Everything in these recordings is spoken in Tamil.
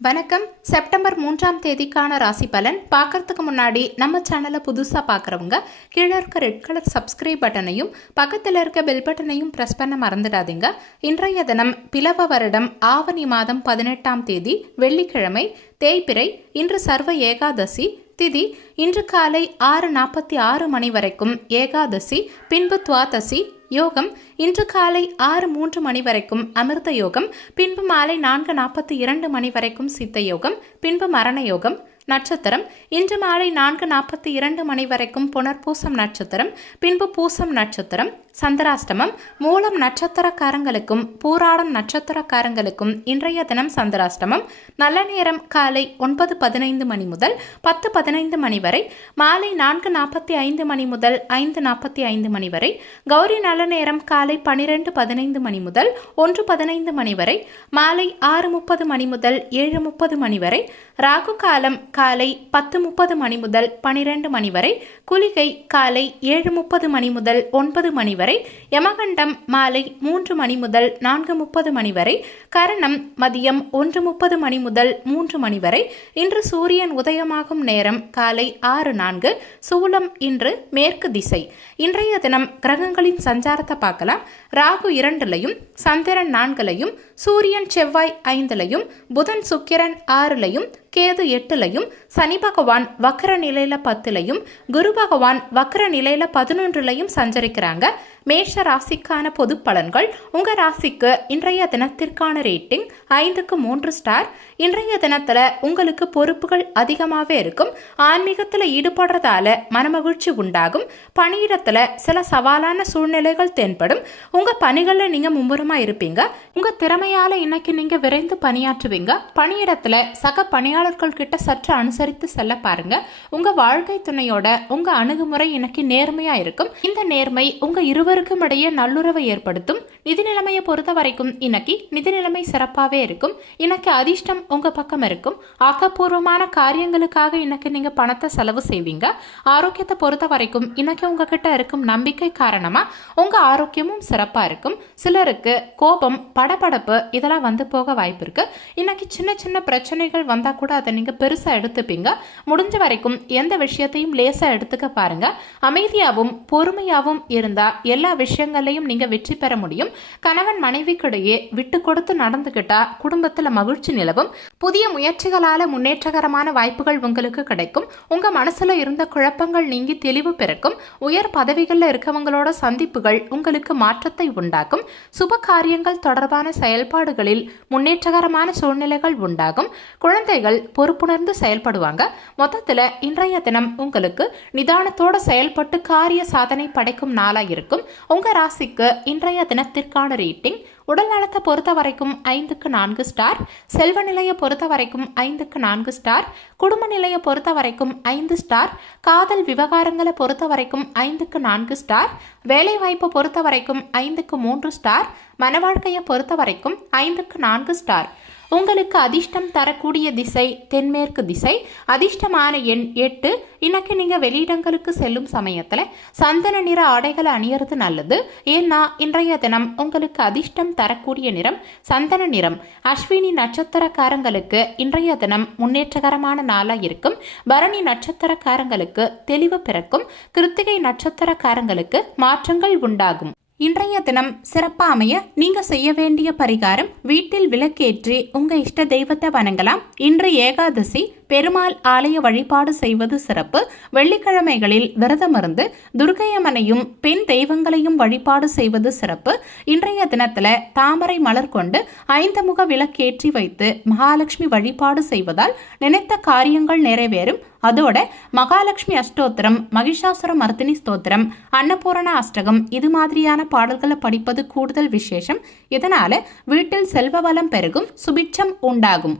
வணக்கம். செப்டம்பர் 3ஆம் தேதிக்கான ராசி பலன் பார்க்கறதுக்கு முன்னாடி நம்ம சேனலை புதுசாக பார்க்குறவங்க கீழே இருக்க ரெட் கலர் சப்ஸ்கிரைப் பட்டனையும் பக்கத்தில் இருக்க பெல் பட்டனையும் ப்ரெஸ் பண்ண மறந்துடாதீங்க. இன்றைய தினம் பிலவ வருடம் ஆவணி மாதம் 18ஆம் தேதி வெள்ளிக்கிழமை, தேய்பிறை. இன்று சர்வ ஏகாதசி திதி. இன்று காலை 6:46 மணி வரைக்கும் ஏகாதசி, பின்பு துவாதசி. யோகம் இன்று காலை 6:03 மணி வரைக்கும் அமிர்த யோகம், பின்பு மாலை 4:42 மணி வரைக்கும் சித்த யோகம், பின்பு மரண யோகம். நட்சத்திரம் இன்று மாலை 4:42 மணி வரைக்கும் புனர்பூசம் நட்சத்திரம், பின்பு பூசம் நட்சத்திரம். சந்திராஷ்டமம் மூலம் நட்சத்திரக்காரங்களுக்கும் பூராடம் நட்சத்திரக்காரங்களுக்கும் இன்றைய தினம் சந்திராஷ்டமம். நல்ல நேரம் காலை 9:15 மணி முதல் 10:15 மணி வரை, மாலை 4:45 மணி முதல் 5:45 மணி வரை. கௌரி நல்ல நேரம் காலை 12:15 மணி முதல் 1:15 மணி வரை, மாலை 6:30 மணி முதல் 7:30 மணி வரை. ராகு காலம் காலை 10:30 மணி முதல் 12 மணி வரை, குளிகை காலை 7:30 மணி முதல் 9 மணி வரை, யமகண்டம் மாலை 3 மணி முதல் 4:30 மணி வரை, கரணம் மதியம் 1:30 மணி முதல் 3 மணி வரை. இன்று சூரியன் உதயமாகும் நேரம் காலை 6:04. சூலம் இன்று மேற்கு திசை. இன்றைய தினம் கிரகங்களின் சஞ்சாரத்தை பார்க்கலாம். ராகு 2லையும், சந்திரன் 4லையும், சூரியன் செவ்வாய் 5லையும், புதன் சுக்கிரன் 6லையும், கேது 8லையும், சனி பகவான் வக்ர நிலையில 10லையும், குரு பகவான் வக்ர நிலையில 11லையும் சஞ்சரிக்கிறாங்க. மேஷ ராசிக்கான பொது பலன்கள். உங்க ராசிக்கு இன்றைய தினத்திற்கான ரேட்டிங் 5க்கு 3 ஸ்டார். இன்றைய தினத்துல உங்களுக்கு பொறுப்புகள் அதிகமாகவே இருக்கும். ஆன்மீகத்துல ஈடுபடுறதால மனமகிழ்ச்சி உண்டாகும். பணியிடத்துல சில சவாலான சூழ்நிலைகள் தென்படும். உங்க பணிகள்ல நீங்க மும்முரமா இருப்பீங்க. உங்க திறமையால இன்னைக்கு நீங்க விரைந்து பணியாற்றுவீங்க. பணியிடத்துல சக பணியாளர்கள் கிட்ட சற்று அனுசரித்து செல்ல பாருங்க. உங்க வாழ்க்கை துணையோட உங்க அணுகுமுறை இன்னைக்கு நேர்மையா இருக்கும். இந்த நேர்மை உங்க இருவருக்கும் இடையே நல்லுறவை ஏற்படுத்தும். நிதி நிலைமையை பொறுத்த வரைக்கும் இன்னைக்கு நிதி நிலைமை சிறப்பாவே இருக்கும். இன்னைக்கு அதிர்ஷ்டம் உங்க பக்கம் இருக்கும். ஆக்கப்பூர்வமான காரியங்களுக்காக இன்னைக்கு நீங்க பணத்தை செலவு செய்வீங்க. ஆரோக்கியத்தை பொறுத்த வரைக்கும் இன்னைக்கு உங்ககிட்ட இருக்கும் நம்பிக்கை காரணமா உங்க ஆரோக்கியமும் சிறப்பா இருக்கும். சிலருக்கு கோபம், படபடப்பு இதெல்லாம் வந்து போக வாய்ப்பு இருக்கு. இன்னைக்கு சின்ன சின்ன பிரச்சனைகள் வந்தா கூட அதை நீங்க பெருசா எடுத்துப்பீங்க. முடிஞ்ச வரைக்கும் எந்த விஷயத்தையும் லேசா எடுத்துக்க பாருங்க. அமைதியாகவும் பொறுமையாகவும் இருந்தா எல்லா விஷயங்களையும் நீங்க வெற்றி பெற முடியும். கணவன் மனைவிக்கிடையே விட்டு கொடுத்து நடந்துகிட்டா குடும்பத்துல மகிழ்ச்சி நிலவும். புதிய முயற்சிகளால முன்னேற்றகரமான வாய்ப்புகள் உங்களுக்கு கிடைக்கும். உங்க மனசுல இருந்த குழப்பங்கள் நீங்கி தெளிவு பிறக்கும். உயர் பதவிகள்ல இருக்கவங்களோட சந்திப்புகள் உங்களுக்கு மாற்றத்தை உண்டாக்கும். சுப காரியங்கள் தொடர்பான செயல்பாடுகளில் முன்னேற்றகரமான சூழ்நிலைகள் உண்டாகும். குழந்தைகள் பொறுப்புணர்ந்து செயல்படுவாங்க. மொத்தத்துல இன்றைய தினம் உங்களுக்கு நிதானத்தோட செயல்பட்டு காரிய சாதனை படைக்கும் நாளா இருக்கும். உங்க ராசிக்கு இன்றைய தினத்திற்கான ரேட்டிங். உடல் நலத்தை பொறுத்த வரைக்கும் 5க்கு 4 ஸ்டார். செல்வ நிலையை பொறுத்த வரைக்கும் 5க்கு 4 ஸ்டார். குடும்ப நிலையை பொறுத்த வரைக்கும் 5 ஸ்டார். காதல் விவகாரங்களை பொறுத்த வரைக்கும் 5க்கு 4 ஸ்டார். வேலை வாய்ப்பை பொறுத்த வரைக்கும் 5க்கு 3 ஸ்டார். மன வாழ்க்கையை பொறுத்த வரைக்கும் 5க்கு 4 ஸ்டார். உங்களுக்கு அதிர்ஷ்டம் தரக்கூடிய திசை தென்மேற்கு திசை. அதிர்ஷ்டமான எண் 8. இன்னைக்கு நீங்க வெளியிடங்களுக்கு செல்லும் சமயத்துல சந்தன நிற ஆடைகளை அணியறது நல்லது. ஏன்னா இன்றைய தினம் உங்களுக்கு அதிர்ஷ்டம் தரக்கூடிய நிறம் சந்தன நிறம். அஸ்வினி நட்சத்திரக்காரங்களுக்கு இன்றைய தினம் முன்னேற்றகரமான நாளா இருக்கும். பரணி நட்சத்திரக்காரங்களுக்கு தெளிவு பிறக்கும். கிருத்திகை நட்சத்திரக்காரங்களுக்கு மாற்றங்கள் உண்டாகும். இன்றைய தினம் சிறப்பா அமைய நீங்க செய்ய வேண்டிய பரிகாரம், வீட்டில் விளக்கேற்றி உங்க இஷ்ட தெய்வத்தை வணங்கலாம். இன்று ஏகாதசி, பெருமாள் ஆலய வழிபாடு செய்வது சிறப்பு. வெள்ளிக்கிழமைகளில் விரதமிருந்து துர்க்கையம்மனையும் பெண் தெய்வங்களையும் வழிபாடு செய்வது சிறப்பு. இன்றைய தினத்துல தாமரை மலர் கொண்டு 5 முக விளக்கேற்றி வைத்து மகாலட்சுமி வழிபாடு செய்வதால் நினைத்த காரியங்கள் நிறைவேறும். அதோட மகாலட்சுமி அஷ்டோத்திரம், மகிஷாசுர மர்த்தினி ஸ்தோத்திரம், அன்னபூரண அஷ்டகம் இது மாதிரியான பாடல்களை படிப்பது கூடுதல் விசேஷம். இதனால வீட்டில் செல்வ வளம் பெருகும், சுபிட்சம் உண்டாகும்.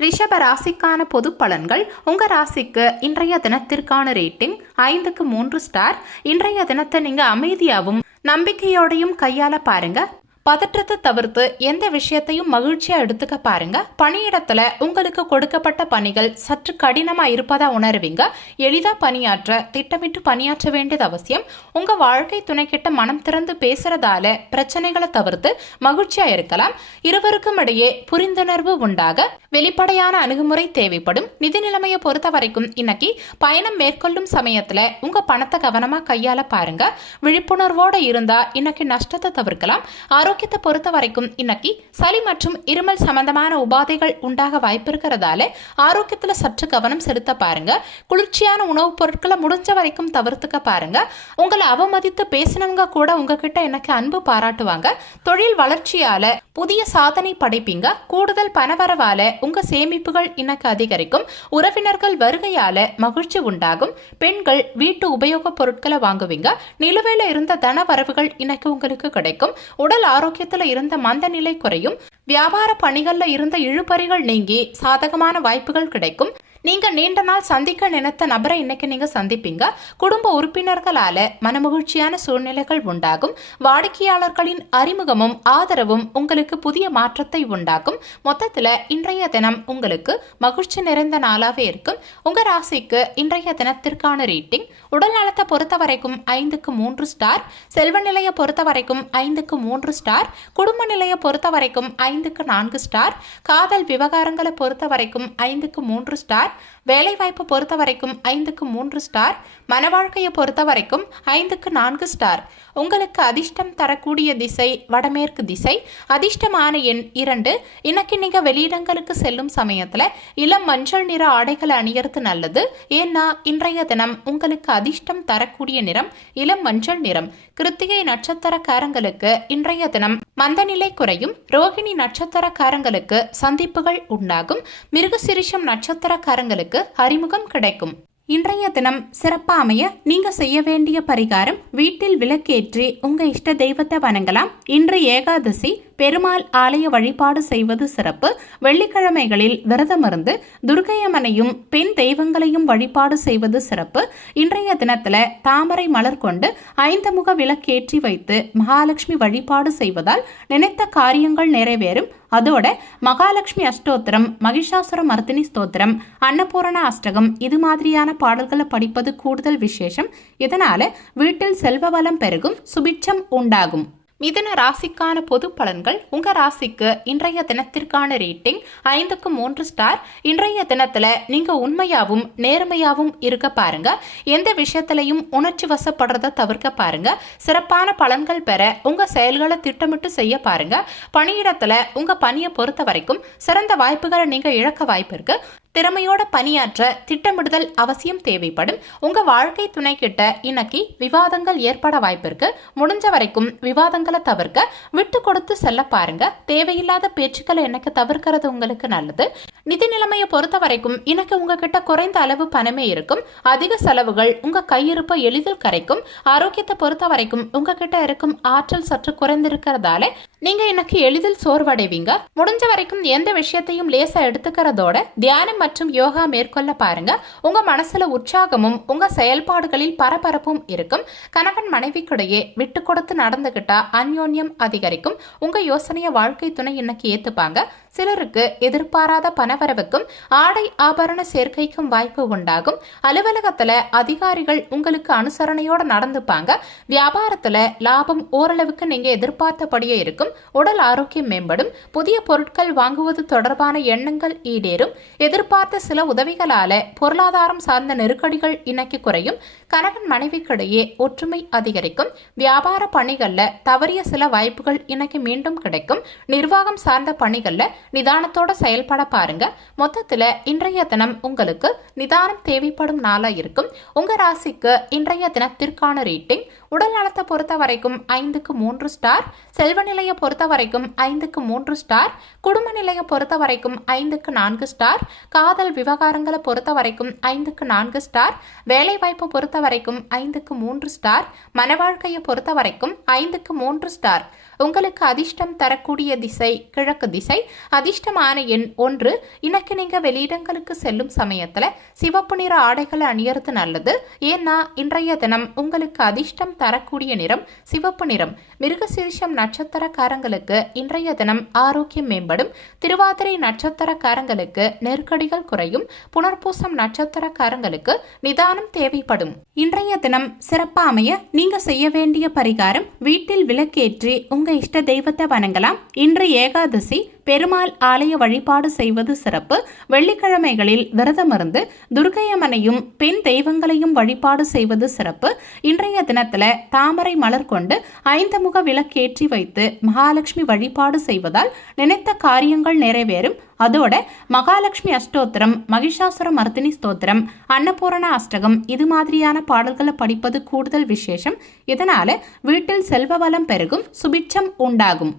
ரிஷப ராசிக்கான பொது பலன்கள். உங்க ராசிக்கு இன்றைய தினத்திற்கான ரேட்டிங் 5க்கு 3 ஸ்டார். இன்றைய தினத்தை நீங்க அமைதியாகவும் நம்பிக்கையோடையும் கையாள பாருங்க. பதற்றத்தை தவிர்த்து எந்த விஷயத்தையும் மகிழ்ச்சியா எடுத்துக்க பாருங்க. பணியிடத்துல உங்களுக்கு கொடுக்கப்பட்ட பணிகள் சற்று கடினமா இருப்பதா உணர்வீங்க. எளிதா பணியாற்ற திட்டமிட்டு பணியாற்ற வேண்டியது அவசியம். உங்க வாழ்க்கை துணை கிட்ட மனம் திறந்து பேசுறதால பிரச்சனைகளை தவிர்த்து மகிழ்ச்சியா இருக்கலாம். இருவருக்கும் இடையே புரிந்துணர்வு உண்டாக வெளிப்படையான அணுகுமுறை தேவைப்படும். நிதி நிலைமையை பொறுத்த வரைக்கும் இன்னைக்கு பயணம் மேற்கொள்ளும் சமயத்துல உங்க பணத்தை கவனமா கையாள பாருங்க. விழிப்புணர்வோட இருந்தா இன்னைக்கு நஷ்டத்தை தவிர்க்கலாம். ஆரோக்கியத்தை பொறுத்த வரைக்கும் இன்னைக்கு சளி மற்றும் இருமல் சம்பந்தமான உபாதைகள் உண்டாக வாய்ப்பு இருக்கிறதால ஆரோக்கியத்துல சற்று கவனம் செலுத்த பாருங்க. குளிர்ச்சியான உணவுப் பொருட்களை முடிஞ்ச வரைக்கும் தவிர்த்துக்க பாருங்க. உங்களை அவமதித்து பேசினவங்க கூட உங்ககிட்ட எனக்கு அன்பு பாராட்டுவாங்க. தொழில் வளர்ச்சியால புதிய சாதனை படைப்பீங்க. கூடுதல் பணவரவால உங்க சேமிப்புகள் இன்னைக்கு அதிகரிக்கும். உறவினர்கள் வருகையால மகிழ்ச்சி உண்டாகும். பெண்கள் வீட்டு உபயோக பொருட்களை வாங்குவீங்க. நிலுவையில இருந்த தன வரவுகள் இன்னைக்கு உங்களுக்கு கிடைக்கும். உடல் ஆரோக்கியத்துல இருந்த மந்த நிலை குறையும். வியாபார பணிகள்ல இருந்த இழுபறிகள் நீங்கி சாதகமான வாய்ப்புகள் கிடைக்கும். நீங்க நீண்ட நாள் சந்திக்க நினைத்த நபரை இன்னைக்கு நீங்க சந்திப்பீங்க. குடும்ப உறுப்பினர்களால மனமகிழ்ச்சியான சூழ்நிலைகள் உண்டாகும். வாடிக்கையாளர்களின் அறிமுகமும் ஆதரவும் உங்களுக்கு புதிய மாற்றத்தை உண்டாக்கும். மொத்தத்துல இன்றைய தினம் உங்களுக்கு மகிழ்ச்சி நிறைந்த நாளாவே இருக்கும். உங்க ராசிக்கு இன்றைய தினத்திற்கான ரேட்டிங் உடல் நலத்தை பொறுத்த வரைக்கும் 5க்கு 3 ஸ்டார், செல்வ நிலையை பொறுத்த வரைக்கும் 5க்கு 3 ஸ்டார், குடும்ப நிலையை பொறுத்த வரைக்கும் 5க்கு 4 ஸ்டார், காதல் விவகாரங்களை பொறுத்த வரைக்கும் 5க்கு 3 ஸ்டார், வேலை வாய்ப்பு பொறுத்த வரைக்கும் 5க்கு 3 ஸ்டார், மன வாழ்க்கையை பொறுத்த வரைக்கும் 5க்கு 4 ஸ்டார். உங்களுக்கு அதிர்ஷ்டம் தரக்கூடிய திசை வடமேற்கு திசை. அதிர்ஷ்டமான எண் 2. இன்னைக்கு நீங்க வெளியிடங்களுக்கு செல்லும் சமயத்துல இளம் மஞ்சள் நிற ஆடைகளை அணியறது நல்லது. ஏன்னா இன்றைய தினம் உங்களுக்கு அதிர்ஷ்டம் தரக்கூடிய நிறம் இளம் மஞ்சள் நிறம். கிருத்திகை நட்சத்திரக்காரங்களுக்கு இன்றைய தினம் மந்தநிலை குறையும். ரோகிணி நட்சத்திரக்காரங்களுக்கு சந்திப்புகள் உண்டாகும். மிருகசிரிஷம் நட்சத்திரக்காரங்களுக்கு அறிமுகம் கிடைக்கும். இன்றைய தினம் சிறப்பா அமைய நீங்க செய்ய வேண்டிய பரிகாரம் வீட்டில் விளக்கேற்றி உங்க இஷ்ட தெய்வத்தை வணங்கலாம். இன்று ஏகாதசி, பெருமாள் ஆலய வழிபாடு செய்வது சிறப்பு. வெள்ளிக்கிழமைகளில் விரதமிருந்து துர்க்கையம்மனையும் பெண் தெய்வங்களையும் வழிபாடு செய்வது சிறப்பு. இன்றைய தினத்துல தாமரை மலர் கொண்டு 5 முக விளக்கேற்றி வைத்து மகாலட்சுமி வழிபாடு செய்வதால் நினைத்த காரியங்கள் நிறைவேறும். அதோட மகாலட்சுமி அஷ்டோத்திரம், மகிஷாசுர மர்த்தினி ஸ்தோத்திரம், அன்னபூரண அஷ்டகம் இது மாதிரியான பாடல்களை படிப்பது கூடுதல் விசேஷம். இதனால வீட்டில் செல்வ வளம் பெருகும், சுபிட்சம் உண்டாகும். மிதுன ராசிக்கான பொது பலன்கள். உங்க ராசிக்கு இன்றைய தினத்திற்கான ரேட்டிங் 5க்கு 3 ஸ்டார். இன்றைய தினத்துல நீங்க உண்மையாவும் நேர்மையாவும் இருக்க பாருங்க. எந்த விஷயத்திலையும் உணர்ச்சி வசப்படுறத தவிர்க்க பாருங்க. சிறப்பான பலன்கள் பெற உங்க செயல்களை திட்டமிட்டு செய்ய பாருங்க. பணியிடத்துல உங்க பணியை பொறுத்த வரைக்கும் சிறந்த வாய்ப்புகளை நீங்க இழக்க வாய்ப்பு இருக்கு. திறமையோட பணியாற்ற திட்டமிடுதல் அவசியம் தேவைப்படும். உங்க வாழ்க்கை துணை கிட்ட இன்னைக்கு விவாதங்கள் ஏற்பட வாய்ப்பு இருக்கு. முடிஞ்ச வரைக்கும் விவாதங்களை தவிர்க்க விட்டு கொடுத்து செல்ல பாருங்க. தேவையில்லாத பேச்சுக்களை எனக்கு தவிர்க்கிறது உங்களுக்கு நல்லது. நிதி நிலைமையை பொறுத்த வரைக்கும் இன்னைக்கு உங்ககிட்ட குறைந்த அளவு பணமே இருக்கும். அதிக செலவுகள் உங்க கையிருப்பை எளிதில் கரைக்கும். ஆரோக்கியத்தை பொறுத்த வரைக்கும் உங்ககிட்ட இருக்கும் ஆற்றல் சற்று குறைந்திருக்கிறதால நீங்க இன்னைக்கு எளிதில் சோர்வடைவீங்க. முடிஞ்ச வரைக்கும் எந்த விஷயத்தையும் லேசா எடுத்துக்கிறதோட தியானம் மற்றும் யோகா மேற்கொள்ள பாருங்க. உங்க மனசுல உற்சாகமும் உங்க செயல்பாடுகளில் பரபரப்பும் இருக்கும். கணவன் மனைவிக்கிடையே விட்டு கொடுத்து நடந்துகிட்டா அந்யோன்யம் அதிகரிக்கும். உங்க யோசனைய வாழ்க்கை துணை இன்னைக்கு ஏத்துப்பாங்க. சிலருக்கு எதிர்பாராத பணவரவுக்கும் ஆடை ஆபரண சேர்க்கைக்கும் வாய்ப்பு உண்டாகும். அலுவலகத்துல அதிகாரிகள் உங்களுக்கு அனுசரணையோட நடந்துப்பாங்க. வியாபாரத்துல லாபம் ஓரளவுக்கு நீங்க எதிர்பார்த்தபடியே இருக்கும். உடல் ஆரோக்கியம் மேம்படும். புதிய பொருட்கள் வாங்குவது தொடர்பான எண்ணங்கள் ஈடேறும். எதிர்பார்த்த சில உதவிகளால பொருளாதாரம் சார்ந்த நெருக்கடிகள் இன்னைக்கு குறையும். கணவன் மனைவிக்கிடையே ஒற்றுமை அதிகரிக்கும். வியாபார பணிகள்ல தவறிய சில வாய்ப்புகள் இன்னைக்கு மீண்டும் கிடைக்கும். நிர்வாகம் சார்ந்த பணிகள்ல நிதானத்தோட செயல்பட பாருங்க. மொத்தத்துல இன்றைய தினம் உங்களுக்கு நிதானம் தேவைப்படும் நாளா இருக்கும். உங்க ராசிக்கு இன்றைய தினத்திற்கான ரேட்டிங் உடல் நலத்தை பொறுத்த வரைக்கும் 5க்கு 3 ஸ்டார், செல்வ நிலையை பொறுத்த வரைக்கும் 5க்கு 3 ஸ்டார், குடும்ப நிலையை பொறுத்த வரைக்கும் 5க்கு 4 ஸ்டார், காதல் விவகாரங்களை பொறுத்த வரைக்கும் 5க்கு 4 ஸ்டார், வேலை வாய்ப்பு பொறுத்த வரைக்கும் 5க்கு 3 ஸ்டார், மன வாழ்க்கையை பொறுத்த வரைக்கும் 5க்கு 3 ஸ்டார். உங்களுக்கு அதிர்ஷ்டம் தரக்கூடிய திசை கிழக்கு திசை. அதிர்ஷ்டமான எண் 1. இன்னைக்கு நீங்க வெளியிடங்களுக்கு செல்லும் சமயத்துல சிவப்பு நிற ஆடைகளை அணியறது நல்லது. ஏன்னா இன்றைய தினம் உங்களுக்கு அதிர்ஷ்டம் தரக்கூடிய நிறம் சிவப்பு நிறம். மிருகசீரிஷம் நட்சத்திரக்காரங்களுக்கு இன்றைய தினம் ஆரோக்கியம் மேம்படும். திருவாதிரை நட்சத்திரக்காரங்களுக்கு நெருக்கடிகள் குறையும். புனர்பூசம் நட்சத்திரக்காரங்களுக்கு நிதானம் தேவைப்படும். இன்றைய தினம் சிறப்பா அமைய நீங்க செய்ய வேண்டிய பரிகாரம், வீட்டில் விளக்கேற்றி உங்க இஷ்ட தெய்வத்தை வணங்கலாம். இன்று ஏகாதசி, பெருமாள் ஆலய வழிபாடு செய்வது சிறப்பு. வெள்ளிக்கிழமைகளில் விரதமிருந்து துர்க்கையம்மனையும் பெண் தெய்வங்களையும் வழிபாடு செய்வது சிறப்பு. இன்றைய தினத்துல தாமரை மலர் கொண்டு 5 முக விளக்கேற்றி வைத்து மகாலட்சுமி வழிபாடு செய்வதால் நினைத்த காரியங்கள் நிறைவேறும். அதோட மகாலட்சுமி அஷ்டோத்திரம், மகிஷாசுர மர்தினி ஸ்தோத்திரம், அன்னபூரண அஷ்டகம் இது மாதிரியான பாடல்களை படிப்பது கூடுதல் விசேஷம். இதனால வீட்டில் செல்வ வளம் பெருகும், சுபிட்சம் உண்டாகும்.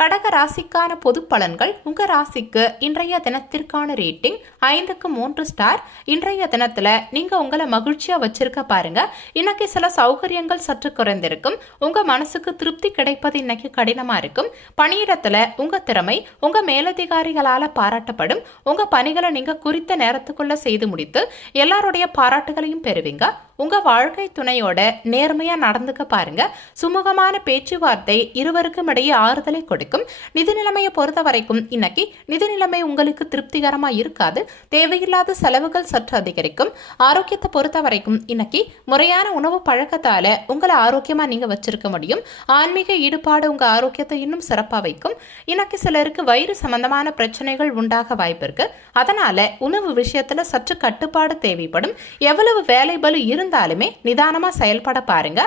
கடக ராசிக்கான பொது பலன்கள். உங்க ராசிக்கு இன்றைய தினத்திற்கான ரேட்டிங் 5க்கு 3 ஸ்டார். இன்றைய தினத்துல நீங்க உங்களை மகிழ்ச்சியா வச்சிருக்க பாருங்க. இன்னைக்கு சில சௌகரியங்கள் சற்று குறைந்திருக்கும். உங்க மனசுக்கு திருப்தி கிடைப்பது இன்னைக்கு கடினமா இருக்கும். பணியிடத்துல உங்க திறமை உங்க மேலதிகாரிகளால பாராட்டப்படும். உங்க பணிகளை நீங்க குறித்த நேரத்துக்குள்ள செய்து முடித்து எல்லாருடைய பாராட்டுகளையும் பெறுவீங்க. உங்க வாழ்க்கை துணையோட நேர்மையா நடந்துக்க பாருங்க. சுமூகமான பேச்சுவார்த்தை இருவருக்கும் இடையே ஆறுதலை கொடுக்கும். நிதி நிலைமையை பொறுத்த வரைக்கும் இன்னைக்கு நிதி நிலைமை உங்களுக்கு திருப்திகரமா இருக்காது. தேவையில்லாத செலவுகள் சற்று அதிகரிக்கும். ஆரோக்கியத்தை பொறுத்த வரைக்கும் இன்னைக்கு முறையான உணவு பழக்கத்தால உங்களை ஆரோக்கியமா நீங்க வச்சிருக்க முடியும். ஆன்மீக ஈடுபாடு உங்க ஆரோக்கியத்தை இன்னும் சிறப்பா வைக்கும். இன்னைக்கு சிலருக்கு வயிறு சம்பந்தமான பிரச்சனைகள் உண்டாக வாய்ப்பு இருக்கு. அதனால உணவு விஷயத்துல சற்று கட்டுப்பாடு தேவைப்படும். எவ்வளவு வேலை பலு இருந்தாலுமே நிதானமா செயல்பட பாருங்க.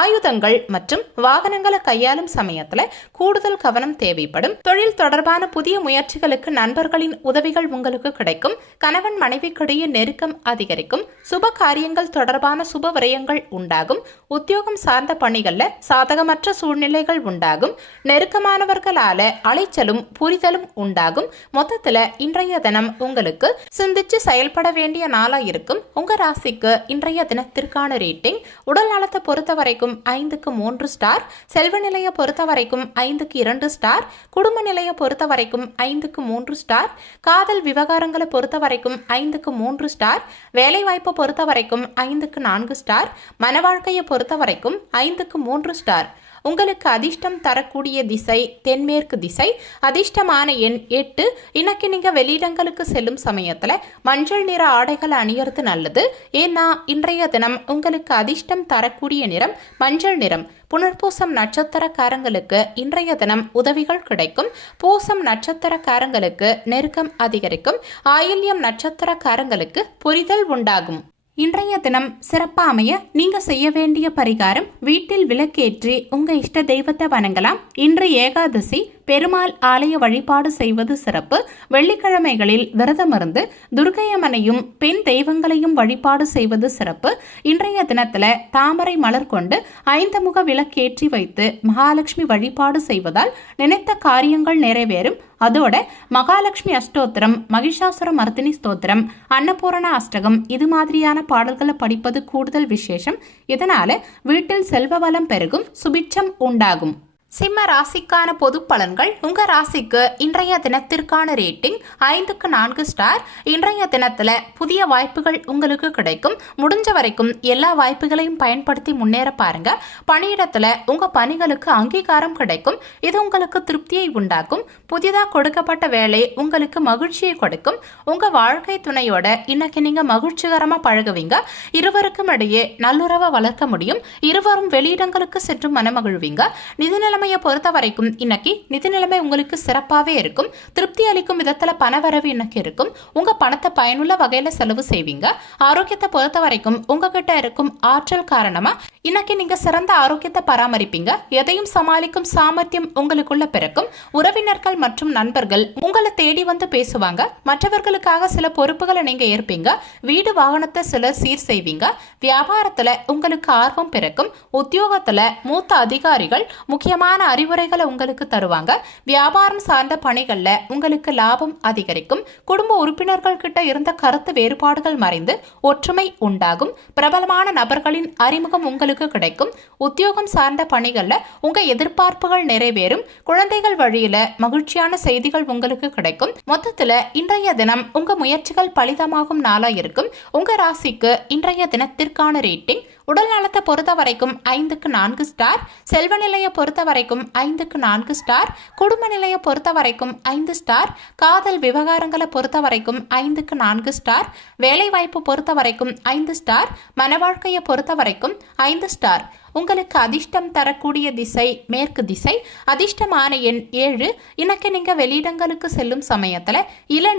ஆயுதங்கள் மற்றும் வாகனங்களை கையாளும் சமயத்துல கூடுதல் கவனம் தேவைப்படும். தொழில் தொடர்பான புதிய முயற்சிகளுக்கு நண்பர்களின் உதவிகள் உங்களுக்கு கிடைக்கும். கணவன் மனைவிக்கிடையே நெருக்கம் அதிகரிக்கும். சுப காரியங்கள் தொடர்பான சுப விரயங்கள் உண்டாகும். உத்தியோகம் சார்ந்த பணிகள்ல சாதகமற்ற சூழ்நிலைகள் உண்டாகும். நெருக்கமானவர்களால அலைச்சலும் புரிதலும் உண்டாகும். மொத்தத்துல இன்றைய தினம் உங்களுக்கு சிந்திச்சு செயல்பட வேண்டிய நாளா இருக்கும். உங்க ராசிக்கு இன்றைய தினத்திற்கான ரேட்டிங். உடல் நலத்தை பொறுத்த வரைக்கும் 5க்கு 3 ஸ்டார். செல்வ நிலையை பொறுத்த வரைக்கும் 5க்கு 2 ஸ்டார். குடும்ப நிலையை பொறுத்த வரைக்கும் 5க்கு 3 ஸ்டார். காதல் விவகாரங்களை பொறுத்த வரைக்கும் 5க்கு 3 ஸ்டார். வேலை வாய்ப்பை பொறுத்த வரைக்கும் 5க்கு 4 ஸ்டார். மன வாழ்க்கையை பொறுத்த வரைக்கும் 5க்கு 3 ஸ்டார். உங்களுக்கு அதிர்ஷ்டம் தரக்கூடிய திசை தென்மேற்கு திசை. அதிர்ஷ்டமான எண் 8. இன்னைக்கு நீங்க வெளியிடங்களுக்கு செல்லும் சமயத்துல மஞ்சள் நிற ஆடைகளை அணியறது நல்லது. ஏன்னா இன்றைய தினம் உங்களுக்கு அதிர்ஷ்டம் தரக்கூடிய நிறம் மஞ்சள் நிறம். புனர்பூசம் நட்சத்திரக்காரங்களுக்கு இன்றைய தினம் உதவிகள் கிடைக்கும். பூசம் நட்சத்திரக்காரங்களுக்கு நெருக்கம் அதிகரிக்கும். ஆயில்யம் நட்சத்திரக்காரங்களுக்கு புரிதல் உண்டாகும். இன்றைய தினம் சிறப்பா அமைய நீங்க செய்ய வேண்டிய பரிகாரம், வீட்டில் விளக்கேற்றி உங்க இஷ்ட தெய்வத்தை வணங்கலாம். இன்று ஏகாதசி, பெருமாள் ஆலய வழிபாடு செய்வது சிறப்பு. வெள்ளிக்கிழமைகளில் விரதமிருந்து துர்க்கையம்மனையும் பெண் தெய்வங்களையும் வழிபாடு செய்வது சிறப்பு. இன்றைய தினத்துல தாமரை மலர் கொண்டு 5 முக விளக்கேற்றி வைத்து மகாலட்சுமி வழிபாடு செய்வதால் நினைத்த காரியங்கள் நிறைவேறும். அதோட மகாலட்சுமி அஷ்டோத்திரம், மகிஷாசுர மர்தினி ஸ்தோத்திரம், அன்னபூரண அஷ்டகம் இது மாதிரியான பாடல்களை படிப்பது கூடுதல் விசேஷம். இதனால வீட்டில் செல்வ வளம் பெருகும், சுபிட்சம் உண்டாகும். சிம்ம ராசிக்கான பொது பலன்கள். உங்க ராசிக்கு இன்றைய தினத்திற்கான ரேட்டிங் 5க்கு 4 ஸ்டார். இன்றைய தினத்துல புதிய வாய்ப்புகள் உங்களுக்கு கிடைக்கும். முடிஞ்ச வரைக்கும் எல்லா வாய்ப்புகளையும் பயன்படுத்தி முன்னேற பாருங்க. பணியிடத்துல உங்க பணிகளுக்கு அங்கீகாரம் கிடைக்கும். இது உங்களுக்கு திருப்தியை உண்டாக்கும். புதிதாக கொடுக்கப்பட்ட வேலை உங்களுக்கு மகிழ்ச்சியை கொடுக்கும். உங்க வாழ்க்கை துணையோட இன்னைக்கு நீங்க மகிழ்ச்சிகரமா பழகுவீங்க. இருவருக்கும் இடையே நல்லுறவை வளர்க்க முடியும். இருவரும் வெளியிடங்களுக்கு சென்று மனமகிழ்வீங்க. நிதி நிலைமையை பொறுத்த வரைக்கும் இன்னைக்கு நிதி நிலைமை உங்களுக்கு சிறப்பாகவே இருக்கும். திருப்தி அளிக்கும் விதத்துல பணவரவு இன்னைக்கு இருக்கும். உங்க பணத்தை பயனுள்ள வகையில செலவு செய்வீங்க. ஆரோக்கியத்தை பொறுத்த வரைக்கும் உங்ககிட்ட இருக்கும் ஆற்றல் காரணமா இன்னைக்கு நீங்க சிறந்த ஆரோக்கியத்தை பராமரிப்பீங்க. எதையும் சமாளிக்கும் சாமர்த்தியம் உங்களுக்குள்ள பிறக்கும். உறவினர்கள் மற்றும் நண்பர்கள் உங்களை தேடி வந்து பேசுவாங்க. மற்றவர்களுக்காக சில பொறுப்புகளை நீங்க ஏற்பீங்க. வீடு வாகனத்தை சில சீர் செய்வீங்க. வியாபாரத்துல உங்களுக்கு ஆர்வம் பிறக்கும். உத்தியோகத்துல மூத்த அதிகாரிகள் முக்கியமான முக்கியமான அறிவுரைகளை உங்களுக்கு தருவாங்க. வியாபாரம் சார்ந்த பணிகள்ல உங்களுக்கு லாபம் அதிகரிக்கும். குடும்ப உறுப்பினர்கள் கிட்ட இருந்த கருத்து வேறுபாடுகள் மறைந்து ஒற்றுமை உண்டாகும். பிரபலமான நபர்களின் அறிமுகம் உங்களுக்கு கிடைக்கும். உத்தியோகம் சார்ந்த பணிகள்ல உங்க எதிர்பார்ப்புகள் நிறைவேறும். குழந்தைகள் வழியில மகிழ்ச்சியான செய்திகள் உங்களுக்கு கிடைக்கும். மொத்தத்துல இன்றைய தினம் உங்க முயற்சிகள் பலிதமாகும் நாளா இருக்கும். உங்க ராசிக்கு இன்றைய தினத்திற்கான ரேட்டிங் உடல் நலத்தை பொறுத்த வரைக்கும் 5க்கு 4 ஸ்டார், செல்வ நிலையை பொறுத்த வரைக்கும் 5க்கு 4 ஸ்டார், குடும்ப நிலையை பொறுத்த வரைக்கும் 5 ஸ்டார், காதல் விவகாரங்களை பொறுத்த வரைக்கும் 5க்கு 4 ஸ்டார், வேலை வாய்ப்பு பொறுத்த வரைக்கும் 5 ஸ்டார், மன வாழ்க்கையை பொறுத்த வரைக்கும் 5 ஸ்டார். உங்களுக்கு அதிர்ஷ்டம் தரக்கூடிய திசை மேற்கு திசை. அதிர்ஷ்டமான எண் 7. இன்னைக்கு நீங்க வெளியிடங்களுக்கு செல்லும் சமயத்துல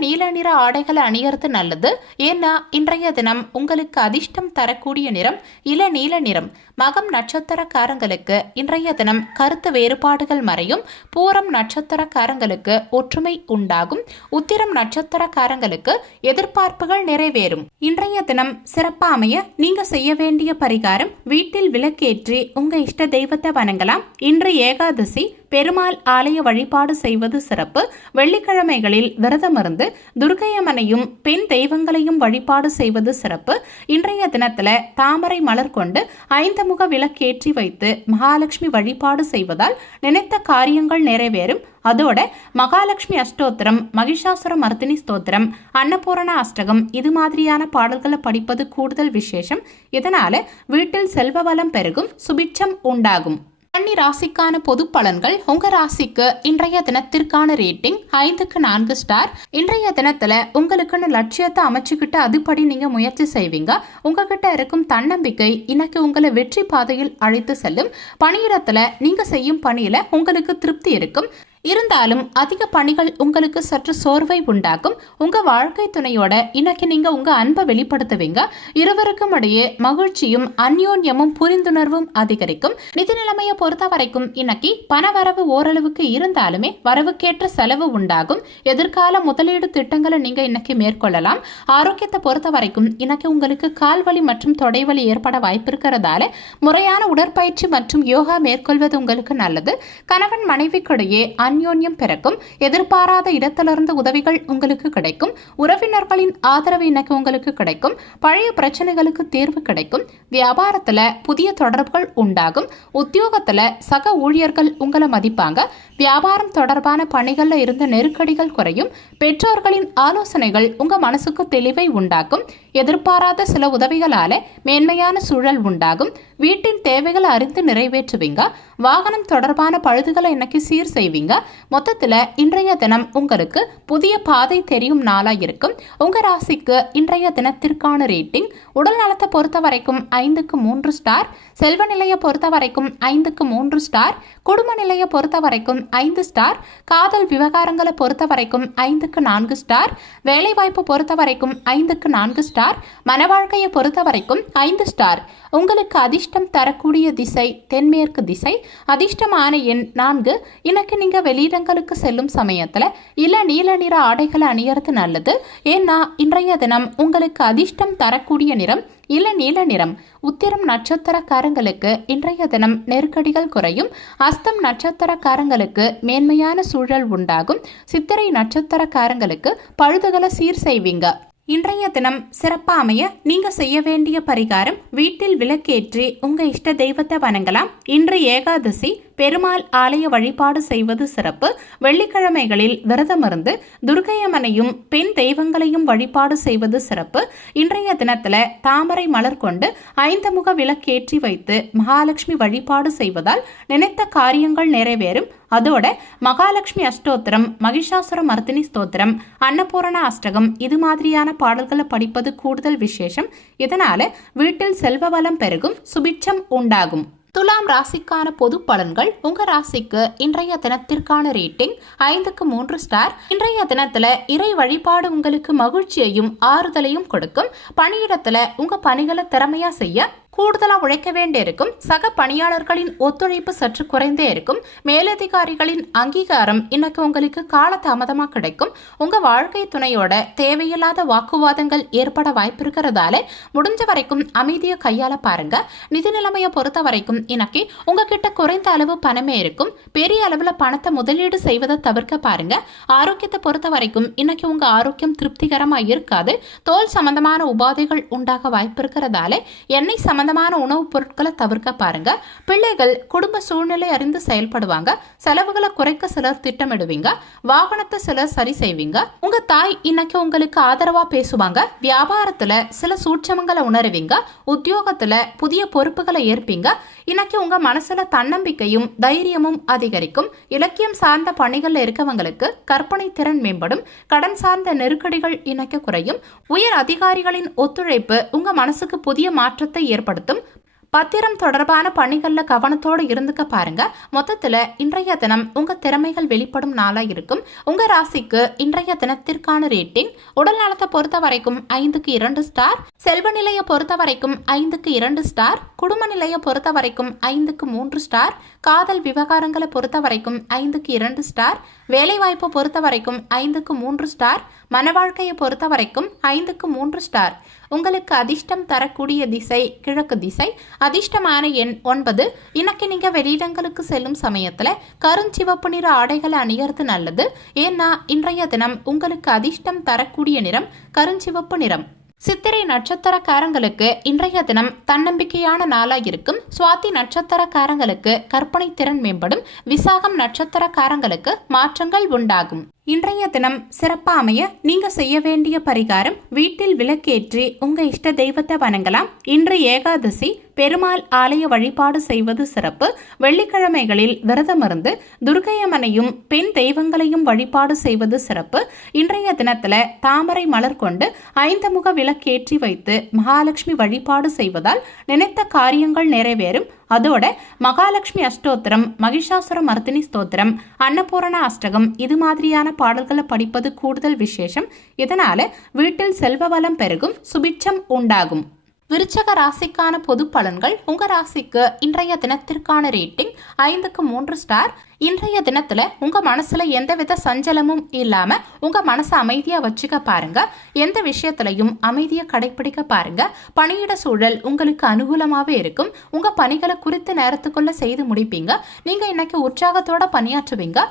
நீல நிற ஆடைகளை அணியறது நல்லது. ஏன்னா இன்றைய தினம் உங்களுக்கு அதிர்ஷ்டம் தரக்கூடிய நிறம் நீல நிறம். மகம் நட்சத்திரக்காரங்களுக்கு இன்றைய தினம் கருத்து வேறுபாடுகள் மறையும். பூரம் நட்சத்திரக்காரங்களுக்கு ஒற்றுமை உண்டாகும். உத்திரம் நட்சத்திரக்காரங்களுக்கு எதிர்பார்ப்புகள் நிறைவேறும். இன்றைய தினம் சிறப்பா அமைய நீங்க செய்ய வேண்டிய பரிகாரம், வீட்டில் விளக்கேற்றி உங்க இஷ்ட தெய்வத்தை வணங்கலாம். இன்று ஏகாதசி, பெருமாள் ஆலய வழிபாடு செய்வது சிறப்பு. வெள்ளிக்கிழமைகளில் விரதமிருந்து துர்க்கையம்மனையும் பெண் தெய்வங்களையும் வழிபாடு செய்வது சிறப்பு. இன்றைய தினத்துல தாமரை மலர் கொண்டு 5 முக விளக்கேற்றி வைத்து மகாலட்சுமி வழிபாடு செய்வதால் நினைத்த காரியங்கள் நிறைவேறும். அதோட மகாலட்சுமி அஷ்டோத்திரம், மகிஷாசுர மர்தினி ஸ்தோத்திரம், அன்னபூரண அஷ்டகம் இது மாதிரியான பாடல்களை படிப்பது கூடுதல் விசேஷம். இதனால வீட்டில் செல்வ வளம் பெருகும், சுபிட்சம் உண்டாகும். கன்னி ராசிக்கான பொது பலன்கள். உங்க ராசிக்கு இன்றைய தினத்திற்கான ரேட்டிங் 5க்கு 4 ஸ்டார். இன்றைய தினத்துல உங்களுக்குன்னு லட்சியத்தை அமைச்சுக்கிட்டு அதுபடி நீங்க முயற்சி செய்வீங்க. உங்ககிட்ட இருக்கும் தன்னம்பிக்கை இன்னைக்கு உங்களை வெற்றி பாதையில் அழைத்து செல்லும். பணியிடத்துல நீங்க செய்யும் பணியில உங்களுக்கு திருப்தி இருக்கும். இருந்தாலும் அதிக பணிகள் உங்களுக்கு சற்று சோர்வை உண்டாக்கும். உங்க வாழ்க்கை துணையோட இன்னைக்கு நீங்க உங்க அன்பை வெளிப்படுத்துவீங்க. இருவருக்கும் இடையே மகிழ்ச்சியும் அந்யோன்யமும் புரிந்துணர்வும் அதிகரிக்கும். நிதி நிலைமையை பொறுத்த வரைக்கும் இன்னைக்கு பணவரவு ஓரளவுக்கு இருந்தாலுமே வரவுக்கேற்ற செலவு உண்டாகும். எதிர்கால முதலீடு திட்டங்களை நீங்க இன்னைக்கு மேற்கொள்ளலாம். ஆரோக்கியத்தை பொறுத்த வரைக்கும் இன்னைக்கு உங்களுக்கு கால்வலி மற்றும் தொடைவலி ஏற்பட வாய்ப்பு இருக்கிறதால முறையான உடற்பயிற்சி மற்றும் யோகா மேற்கொள்வது உங்களுக்கு நல்லது. கணவன் மனைவிக்கிடையே அந்யோன்யம் பிறக்கும். எதிர்பாராத இடத்திலிருந்து உதவிகள் உங்களுக்கு கிடைக்கும். உறவினர்களின் ஆதரவு இன்னைக்கு உங்களுக்கு கிடைக்கும். பழைய பிரச்சனைகளுக்கு தீர்வு கிடைக்கும். வியாபாரத்துல புதிய தொடர்புகள் உண்டாகும். உத்தியோகத்துல சக ஊழியர்கள் உங்களை மதிப்பாங்க. வியாபாரம் தொடர்பான பணிகள்ல இருந்த நெருக்கடிகள் குறையும். பெற்றோர்களின் ஆலோசனைகள் உங்க மனசுக்கு தெளிவை உண்டாக்கும். எதிர்பாராத சில உதவிகளால மேன்மையான சூழல் உண்டாகும். வீட்டின் தேவைகளை அறிந்து நிறைவேற்றுவீங்க. வாகனம் தொடர்பான பழுதுகளை இன்னைக்கு சீர் செய்வீங்க. மொத்தத்துல இன்றைய தினம் உங்களுக்கு புதிய பாதை தெரியும் நாளா இருக்கும். உங்க ராசிக்கு இன்றைய தினத்திற்கான ரேட்டிங் உடல் நலத்தை பொறுத்த வரைக்கும் 5க்கு 3 ஸ்டார், செல்வ நிலையை பொறுத்த வரைக்கும் 5க்கு 3 ஸ்டார், குடும்ப நிலையை பொறுத்த வரைக்கும் 5 ஸ்டார், காதல் விவகாரங்களை பொறுத்த வரைக்கும் 5க்கு 4 ஸ்டார், வேலை வாய்ப்பு பொறுத்த வரைக்கும் 5க்கு 4 ஸ்டார், மன வாழ்க்கையை பொறுத்த வரைக்கும் 5 ஸ்டார். உங்களுக்கு அதிர்ஷ்டம் தரக்கூடிய திசை தென்மேற்கு திசை. அதிர்ஷ்டமான எண் 4. இன்னைக்கு நீங்க வெளியிடங்களுக்கு செல்லும் சமயத்துல நீல நிற ஆடைகளை அணியறது நல்லது. ஏன்னா இன்றைய தினம் உங்களுக்கு அதிர்ஷ்டம் தரக்கூடிய நிறம் நீல நிறம். உத்திரம் நட்சத்திரக்காரங்களுக்கு இன்றைய தினம் நெருக்கடிகள் குறையும். அஸ்தம் நட்சத்திரக்காரங்களுக்கு மேன்மையான சூழல் உண்டாகும். சித்திரை நட்சத்திரக்காரங்களுக்கு பழுதுகளை சீர் செய்வீங்க. இன்றைய தினம் சிறப்பா அமைய நீங்க செய்ய வேண்டிய பரிகாரம், வீட்டில் விளக்கேற்றி உங்க இஷ்ட தெய்வத்தை வணங்கலாம். இன்று ஏகாதசி, பெருமாள் ஆலய வழிபாடு செய்வது சிறப்பு. வெள்ளிக்கிழமைகளில் விரதமிருந்து துர்க்கையம்மனையும் பெண் தெய்வங்களையும் வழிபாடு செய்வது சிறப்பு. இன்றைய தினத்துல தாமரை மலர் கொண்டு 5 முக விளக்கேற்றி வைத்து மகாலட்சுமி வழிபாடு செய்வதால் நினைத்த காரியங்கள் நிறைவேறும். அதோட மகாலட்சுமி அஷ்டோத்திரம், மகிஷாசுர மர்தினி ஸ்தோத்திரம், அன்னபூரண அஷ்டகம் இது மாதிரியான பாடல்களை படிப்பது கூடுதல் விசேஷம். இதனால வீட்டில் செல்வ வளம் பெருகும், சுபிட்சம் உண்டாகும். துலாம் ராசிக்கான பொது பலன்கள். உங்க ராசிக்கு இன்றைய தினத்திற்கான ரேட்டிங் 5க்கு 3 ஸ்டார். இன்றைய தினத்துல இறை வழிபாடு உங்களுக்கு மகிழ்ச்சியையும் ஆறுதலையும் கொடுக்கும். பணியிடத்துல உங்க பணிகளை திறமையா செய்ய கூடுதலா உழைக்க வேண்டியிருக்கும். சக பணியாளர்களின் ஒத்துழைப்பு சற்று குறைந்தே இருக்கும். மேலதிகாரிகளின் அங்கீகாரம் இன்னைக்கு உங்களுக்கு காலதாமதமா கிடைக்கும். உங்க வாழ்க்கை துணையோட தேவையில்லாத வாக்குவாதங்கள் ஏற்பட வாய்ப்பு இருக்கிறதால முடிஞ்ச வரைக்கும் அமைதியை கையாள பாருங்க. நிதி நிலைமையை பொறுத்த வரைக்கும் இன்னைக்கு உங்ககிட்ட குறைந்த அளவு பணமே இருக்கும். பெரிய அளவுல பணத்தை முதலீடு செய்வதை தவிர்க்க பாருங்க. ஆரோக்கியத்தை பொறுத்த வரைக்கும் இன்னைக்கு உங்க ஆரோக்கியம் திருப்திகரமா இருக்காது. தோல் சம்பந்தமான உபாதைகள் உண்டாக வாய்ப்பு இருக்கிறதால எண்ணெய் சம்பந்தமான உணவுப் பொருட்களை தவிர்க்க பாருங்க. பிள்ளைகள் குடும்ப சூழ்நிலை அறிந்து செயல்படுவாங்க. செலவுகளை குறைக்க சிலர் திட்டமிடுவீங்க. வாகனத்தை சிலர் சரி செய்வீங்க. உங்க தாய் இன்னைக்கு உங்களுக்கு ஆதரவா பேசுவாங்க. வியாபாரத்துல சில சூட்சமங்களை உணருவீங்க. உத்தியோகத்துல புதிய பொறுப்புகளை ஏற்பீங்க. இன்னைக்கு உங்க மனசுல தன்னம்பிக்கையும் தைரியமும் அதிகரிக்கும். இலக்கியம் சார்ந்த பணிகள்ல இருக்கவங்களுக்கு கற்பனை திறன் மேம்படும். கடன் சார்ந்த நெருக்கடிகள் இன்னைக்கு குறையும். உயர் அதிகாரிகளின் ஒத்துழைப்பு உங்க மனசுக்கு புதிய மாற்றத்தை ஏற்படுத்தும். பத்திரம் தொடர்பான பணிகள்ல கவனத்தோடு இருந்துக்க பாருங்க. மொத்தத்துல இன்றைய தினம் உங்க திறமைகள் வெளிப்படும் நாளா இருக்கும். உங்க ராசிக்கு இன்றைய தினத்திற்கான ரேட்டிங் உடல் நலத்தை பொறுத்த வரைக்கும் 5க்கு 2 ஸ்டார், செல்வ நிலையை பொறுத்த வரைக்கும் 5க்கு 2 ஸ்டார், குடும்ப நிலையை பொறுத்த வரைக்கும் 5க்கு 3 ஸ்டார், காதல் விவகாரங்களை பொறுத்த வரைக்கும் 5க்கு 2 ஸ்டார், வேலை வாய்ப்பை பொறுத்த வரைக்கும் 5க்கு 3 ஸ்டார், மன வாழ்க்கையை பொறுத்த வரைக்கும் 5க்கு 3 ஸ்டார். உங்களுக்கு அதிர்ஷ்டம் தரக்கூடிய திசை கிழக்கு திசை. அதிர்ஷ்டமான எண் 9. இன்னைக்கு நீங்க வெளியிடங்களுக்கு செல்லும் சமயத்துல கருஞ்சிவப்பு நிற ஆடைகளை அணியறது நல்லது. ஏன்னா இன்றைய தினம் உங்களுக்கு அதிர்ஷ்டம் தரக்கூடிய நிறம் கருஞ்சிவப்பு நிறம். சித்திரை நட்சத்திரக்காரங்களுக்கு இன்றைய தினம் தன்னம்பிக்கையான நாளா இருக்கும். சுவாதி நட்சத்திரக்காரங்களுக்கு கற்பனை திறன் மேம்படும். விசாகம் நட்சத்திரக்காரங்களுக்கு மாற்றங்கள் உண்டாகும். இன்றைய தினம் சிறப்பா அமைய நீங்க செய்ய வேண்டிய பரிகாரம், வீட்டில் விளக்கேற்றி உங்க இஷ்ட தெய்வத்தை வணங்கலாம். இன்று ஏகாதசி, பெருமாள் ஆலய வழிபாடு செய்வது சிறப்பு. வெள்ளிக்கிழமைகளில் விரதமிருந்து துர்க்கையம்மனையும் பெண் தெய்வங்களையும் வழிபாடு செய்வது சிறப்பு. இன்றைய தினத்துல தாமரை மலர் கொண்டு 5 முக விளக்கேற்றி வைத்து மகாலட்சுமி வழிபாடு செய்வதால் நினைத்த காரியங்கள் நிறைவேறும். அதோட மகாலட்சுமி அஷ்டோத்திரம், மகிஷாசுர மர்தினி ஸ்தோத்திரம், அன்னபூரண அஷ்டகம் இது மாதிரியான பாடல்களை படிப்பது கூடுதல் விசேஷம். இதனால வீட்டில் செல்வ வளம் பெருகும், சுபிட்சம் உண்டாகும். விருச்சக ராசிக்கான பொது பலன்கள். உங்க ராசிக்கு இன்றைய தினத்திற்கான ரேட்டிங் 5க்கு 3 ஸ்டார். இன்றைய தினத்துல உங்க மனசுல எந்தவித சஞ்சலமும் இல்லாம உங்க மனசை அமைதியா வச்சுக்க பாருங்க. எந்த விஷயத்திலையும் அமைதியை கடைபிடிக்க பாருங்க. பணியிட சூழல் உங்களுக்கு அனுகூலமாவே இருக்கும். உங்க பணிகளை குறித்த நேரத்துக்குள்ள செய்து முடிப்பீங்க. நீங்க இன்னைக்கு உற்சாகத்தோட பணியாற்றுவீங்க.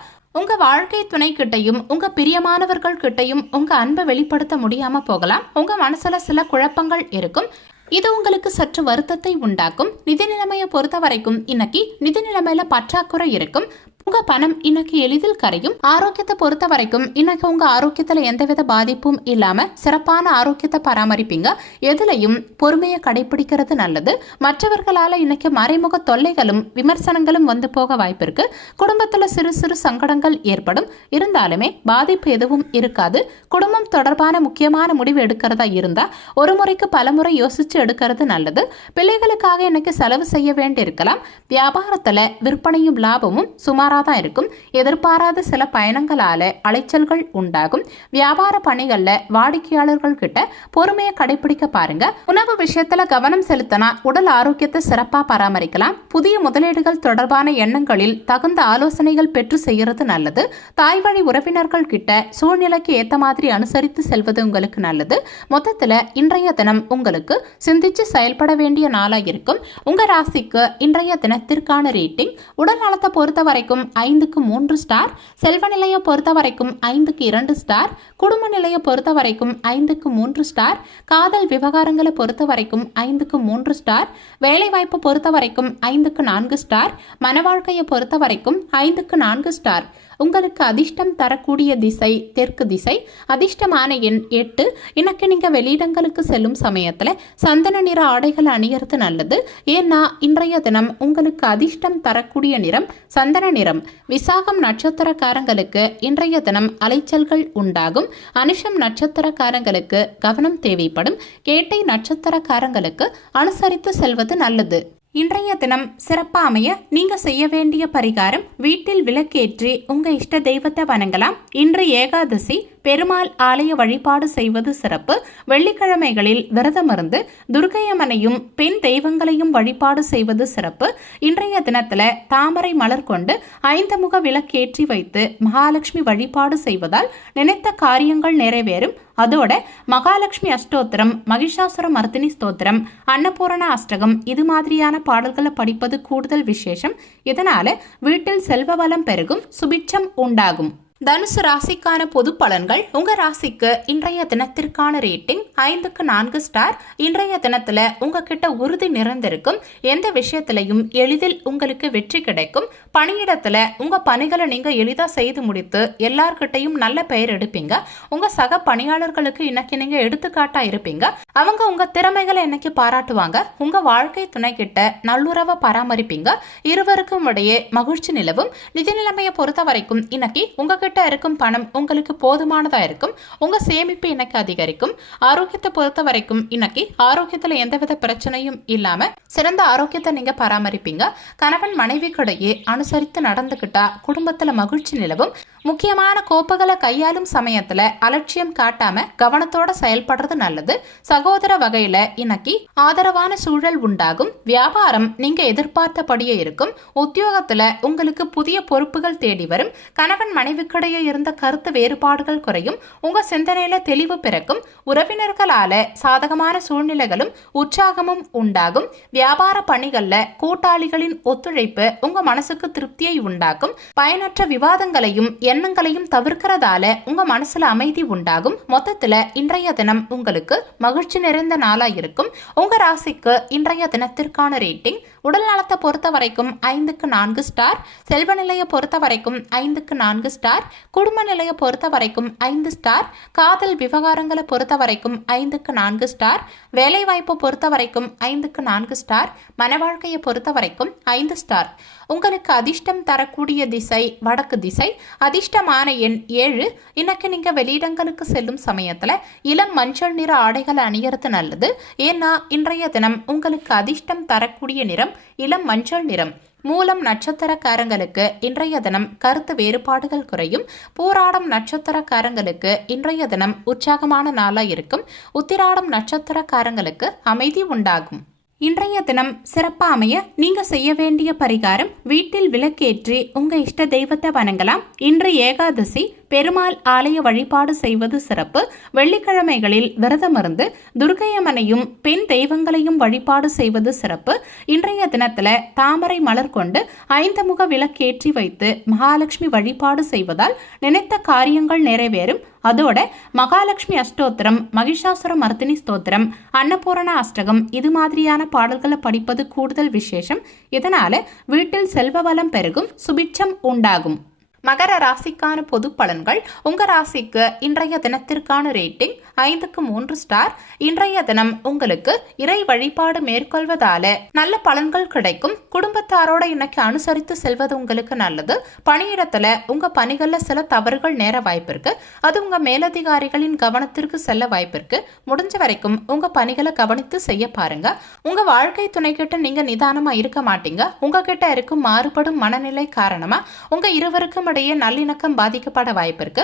உங்க வாழ்க்கை துணை கிட்டையும் உங்க பிரியமானவர்கள் கிட்டையும் உங்க அன்பை வெளிப்படுத்த முடியாம போகலாம். உங்க மனசுல சில குழப்பங்கள் இருக்கும். இது உங்களுக்கு சற்று வருத்தத்தை உண்டாக்கும். நிதி நிலைமையை பொறுத்த வரைக்கும் இன்னைக்கு நிதி நிலைமையில பற்றாக்குறை இருக்கும். உங்க பணம் இன்னைக்கு எளிதில் கரையும். ஆரோக்கியத்தை பொறுத்த வரைக்கும் இன்னைக்கு உங்க ஆரோக்கியத்துல எந்தவித பாதிப்பும் இல்லாம சிறப்பான ஆரோக்கியத்தை பராமரிப்பீங்க. எதுலையும் பொறுமையை கடைபிடிக்கிறது நல்லது. மற்றவர்களால இன்னைக்கு மறைமுக தொல்லைகளும் விமர்சனங்களும் வந்து போக வாய்ப்பு இருக்கு. குடும்பத்துல சிறு சிறு சங்கடங்கள் ஏற்படும். இருந்தாலுமே பாதிப்பு எதுவும் இருக்காது. குடும்பம் தொடர்பான முக்கியமான முடிவு எடுக்கிறதா இருந்தா ஒரு முறைக்கு பலமுறை யோசிச்சு எடுக்கிறது நல்லது. பிள்ளைகளுக்காக இன்னைக்கு செலவு செய்ய வேண்டி இருக்கலாம். வியாபாரத்துல விற்பனையும் லாபமும் சுமார் தான் இருக்கும். எதிர்பாராத சில பயணங்களால அலைச்சல்கள் உண்டாகும். வியாபார பணிகள்ல வாடிக்கையாளர்கள் கிட்ட பொறுமையை கடைபிடிக்க பாருங்க. உணவு விஷயத்துல கவனம் செலுத்தினா உடல் ஆரோக்கியத்தை சிறப்பா பராமரிக்கலாம். புதிய முதலீடுகள் தொடர்பான எண்ணங்களில் தகுந்த ஆலோசனைகள் பெற்று செய்யறது நல்லது. தாய் வழி உறவினர்கள் கிட்ட சூழ்நிலைக்கு ஏத்த மாதிரி அனுசரித்து செல்வது உங்களுக்கு நல்லது. மொத்தத்துல இன்றைய தினம் உங்களுக்கு சிந்திச்சு செயல்பட வேண்டிய நாளா இருக்கும். உங்க ராசிக்கு இன்றைய தினத்திற்கான ரேட்டிங் உடல் நலத்தை பொறுத்த வரைக்கும் 5க்கு 3 ஸ்டார், செல்வ நிலையை பொறுத்த வரைக்கும் 5க்கு 2 ஸ்டார், குடும்ப நிலையை பொறுத்த வரைக்கும் 5க்கு 3 ஸ்டார், காதல் விவகாரங்களை பொறுத்த வரைக்கும் 5க்கு 3 ஸ்டார், வேலை வாய்ப்பு பொறுத்த வரைக்கும் 5க்கு 4 ஸ்டார், மன வாழ்க்கையை பொறுத்த வரைக்கும் 5க்கு 4 ஸ்டார். உங்களுக்கு அதிர்ஷ்டம் தரக்கூடிய திசை தெற்கு திசை. அதிர்ஷ்டமான எண் 8. இன்னைக்கு நீங்க வெளியிடங்களுக்கு செல்லும் சமயத்துல சந்தன நிற ஆடைகள் அணியறது நல்லது. ஏன்னா இன்றைய தினம் உங்களுக்கு அதிர்ஷ்டம் தரக்கூடிய நிறம் சந்தன நிறம். விசாகம் நட்சத்திரக்காரங்களுக்கு இன்றைய தினம் அலைச்சல்கள் உண்டாகும். அனுஷம் நட்சத்திரக்காரங்களுக்கு கவனம் தேவைப்படும். கேட்டை நட்சத்திரக்காரங்களுக்கு அனுசரித்து செல்வது நல்லது. இன்றைய தினம் சிறப்பா அமைய நீங்க செய்ய வேண்டிய பரிகாரம், வீட்டில் விளக்கேற்றி உங்க இஷ்ட தெய்வத்தை வணங்கலாம். இன்று ஏகாதசி, பெருமாள் ஆலய வழிபாடு செய்வது சிறப்பு. வெள்ளிக்கிழமைகளில் விரதமிருந்து துர்க்கையம்மனையும் பெண் தெய்வங்களையும் வழிபாடு செய்வது சிறப்பு. இன்றைய தினத்துல தாமரை மலர் கொண்டு 5 முக விளக்கேற்றி வைத்து மகாலட்சுமி வழிபாடு செய்வதால் நினைத்த காரியங்கள் நிறைவேறும். அதோட மகாலட்சுமி அஷ்டோத்திரம், மகிஷாசுர மர்தினி ஸ்தோத்திரம், அன்னபூரண அஷ்டகம் இது மாதிரியான பாடல்களை படிப்பது கூடுதல் விசேஷம். இதனால வீட்டில் செல்வ வளம் பெருகும், சுபிட்சம் உண்டாகும். தனுசு ராசிக்கான பொது பலன்கள். உங்க ராசிக்கு இன்றைய தினத்திற்கான ரேட்டிங் 5க்கு 4 ஸ்டார். இன்றைய தினத்துல உங்ககிட்ட உறுதி நிறைந்திருக்கும். எந்த விஷயத்திலையும் எளிதில் உங்களுக்கு வெற்றி கிடைக்கும். பணியிடத்துல உங்க பணிகளை நீங்க எளிதா செய்து முடித்து எல்லார்கிட்டையும் நல்ல பெயர் எடுப்பீங்க. உங்க சக பணியாளர்களுக்கு இன்னைக்கு நீங்க எடுத்துக்காட்டா இருப்பீங்க. அவங்க உங்க திறமைகளை இன்னைக்கு பாராட்டுவாங்க. உங்க வாழ்க்கை துணை கிட்ட நல்லுறவை பராமரிப்பீங்க. இருவருக்கும் இடையே மகிழ்ச்சி நிலவும். நிதி நிலைமையை பொறுத்த வரைக்கும் இன்னைக்கு உங்ககிட்ட இருக்கும் பணம் உங்களுக்கு போதுமானதா இருக்கும். உங்க சேமிப்பு இன்னைக்கு அதிகரிக்கும். ஆரோக்கியத்தை பொறுத்த வரைக்கும் இன்னைக்கு ஆரோக்கியத்துல எந்தவித பிரச்சனையும் இல்லாம சிறந்த ஆரோக்கியத்தை நீங்க பராமரிப்பீங்க. கணவன் மனைவிக்கிடையே அனுசரித்து நடந்துகிட்டா குடும்பத்துல மகிழ்ச்சி நிலவும். முக்கியமான கோப்புகளை கையாளும் சமயத்துல அலட்சியம் காட்டாம கவனத்தோட செயல்படுறது நல்லது. சகோதர வகையில இன்னைக்கு ஆதரவான சூழல் உண்டாகும். வியாபாரம் நீங்க எதிர்பார்த்தபடியே இருக்கும். உத்தியோகத்துல உங்களுக்கு புதிய பொறுப்புகள் தேடி வரும். கணவன் மனைவிக்கிடையே இருந்த கருத்து வேறுபாடுகள் குறையும். உங்க சிந்தனையில தெளிவு பிறக்கும். உறவினர்களால சாதகமான சூழ்நிலைகளும் உற்சாகமும் உண்டாகும். வியாபார பணிகள்ல கூட்டாளிகளின் ஒத்துழைப்பு உங்க மனசுக்கு திருப்தியை உண்டாக்கும். பயனற்ற விவாதங்களையும் எண்ணங்களையும் தவிர்க்கிறதால உங்க மனசுல அமைதி உண்டாகும். மொத்தத்துல இன்றைய தினம் உங்களுக்கு மகிழ்ச்சி நிறைந்த நாளா இருக்கும். உங்க ராசிக்கு இன்றைய தினத்திற்கான ரேட்டிங் உடல் நலத்தை பொறுத்த வரைக்கும் 5க்கு 4 ஸ்டார். செல்வ நிலையை பொறுத்த வரைக்கும் 5க்கு 4 ஸ்டார். குடும்ப நிலையை பொறுத்த வரைக்கும் 5 ஸ்டார். காதல் விவகாரங்களை பொறுத்த வரைக்கும் 5க்கு 4 ஸ்டார். வேலை வாய்ப்பை பொறுத்த வரைக்கும் 5க்கு 4 ஸ்டார். மன வாழ்க்கையை பொறுத்த வரைக்கும் 5 ஸ்டார். உங்களுக்கு அதிர்ஷ்டம் தரக்கூடிய திசை வடக்கு திசை. அதிர்ஷ்டமான எண் 7. இன்னைக்கு நீங்க வெளியிடங்களுக்கு செல்லும் சமயத்துல இளம் மஞ்சள் நிற ஆடைகளை அணியறது நல்லது. ஏன்னா இன்றைய தினம் உங்களுக்கு அதிர்ஷ்டம் தரக்கூடிய நிறம் இளம் மஞ்சள் நிறம். மூலம் நட்சத்திரக்காரங்களுக்கு இன்றைய தினம் கருத்து வேறுபாடுகள் குறையும். பூராடம் நட்சத்திரக்காரங்களுக்கு இன்றைய தினம் உற்சாகமான நாளா இருக்கும். உத்திராடம் நட்சத்திரக்காரங்களுக்கு அமைதி உண்டாகும். இன்றைய தினம் சிறப்பா அமைய நீங்க செய்ய வேண்டிய பரிகாரம், வீட்டில் விளக்கேற்றி உங்க இஷ்ட தெய்வத்தை வணங்கலாம். இன்று ஏகாதசி, பெருமாள் ஆலய வழிபாடு செய்வது சிறப்பு. வெள்ளிக்கிழமைகளில் விரதமிருந்து துர்க்கையம்மனையும் பெண் தெய்வங்களையும் வழிபாடு செய்வது சிறப்பு. இன்றைய தினத்துல தாமரை மலர் கொண்டு 5 முக விளக்கேற்றி வைத்து மகாலட்சுமி வழிபாடு செய்வதால் நினைத்த காரியங்கள் நிறைவேறும். அதோட மகாலட்சுமி அஷ்டோத்திரம், மகிஷாசுர மர்தினி ஸ்தோத்திரம், அன்னபூரண அஷ்டகம் இது மாதிரியான பாடல்களை படிப்பது கூடுதல் விசேஷம். இதனால வீட்டில் செல்வ வளம் பெருகும், சுபிட்சம் உண்டாகும். மகர ராசிக்கான பொது பலன்கள். உங்க ராசிக்கு இன்றைய தினத்திற்கான ரேட்டிங் 5க்கு 3 ஸ்டார். இன்றைய தினம் உங்களுக்கு இறை வழிபாடு மேற்கொள்வதால நல்ல பலன்கள் கிடைக்கும். குடும்பத்தாரோட இன்னைக்கு அனுசரித்து செல்வது உங்களுக்கு நல்லது. பணியிடத்துல உங்க பணிகள்ல சில தவறுகள் நேர வாய்ப்பு இருக்கு. அது உங்க மேலதிகாரிகளின் கவனத்திற்கு செல்ல வாய்ப்பு இருக்கு. முடிஞ்ச வரைக்கும் உங்க பணிகளை கவனித்து செய்ய பாருங்க. உங்க வாழ்க்கை துணை கிட்ட நீங்க நிதானமா இருக்க மாட்டீங்க. உங்ககிட்ட இருக்கும் மாறுபடும் மனநிலை காரணமா உங்க இருவருக்கும் இடையே நல்லிணக்கம் பாதிக்கப்பட வாய்ப்பு இருக்கு.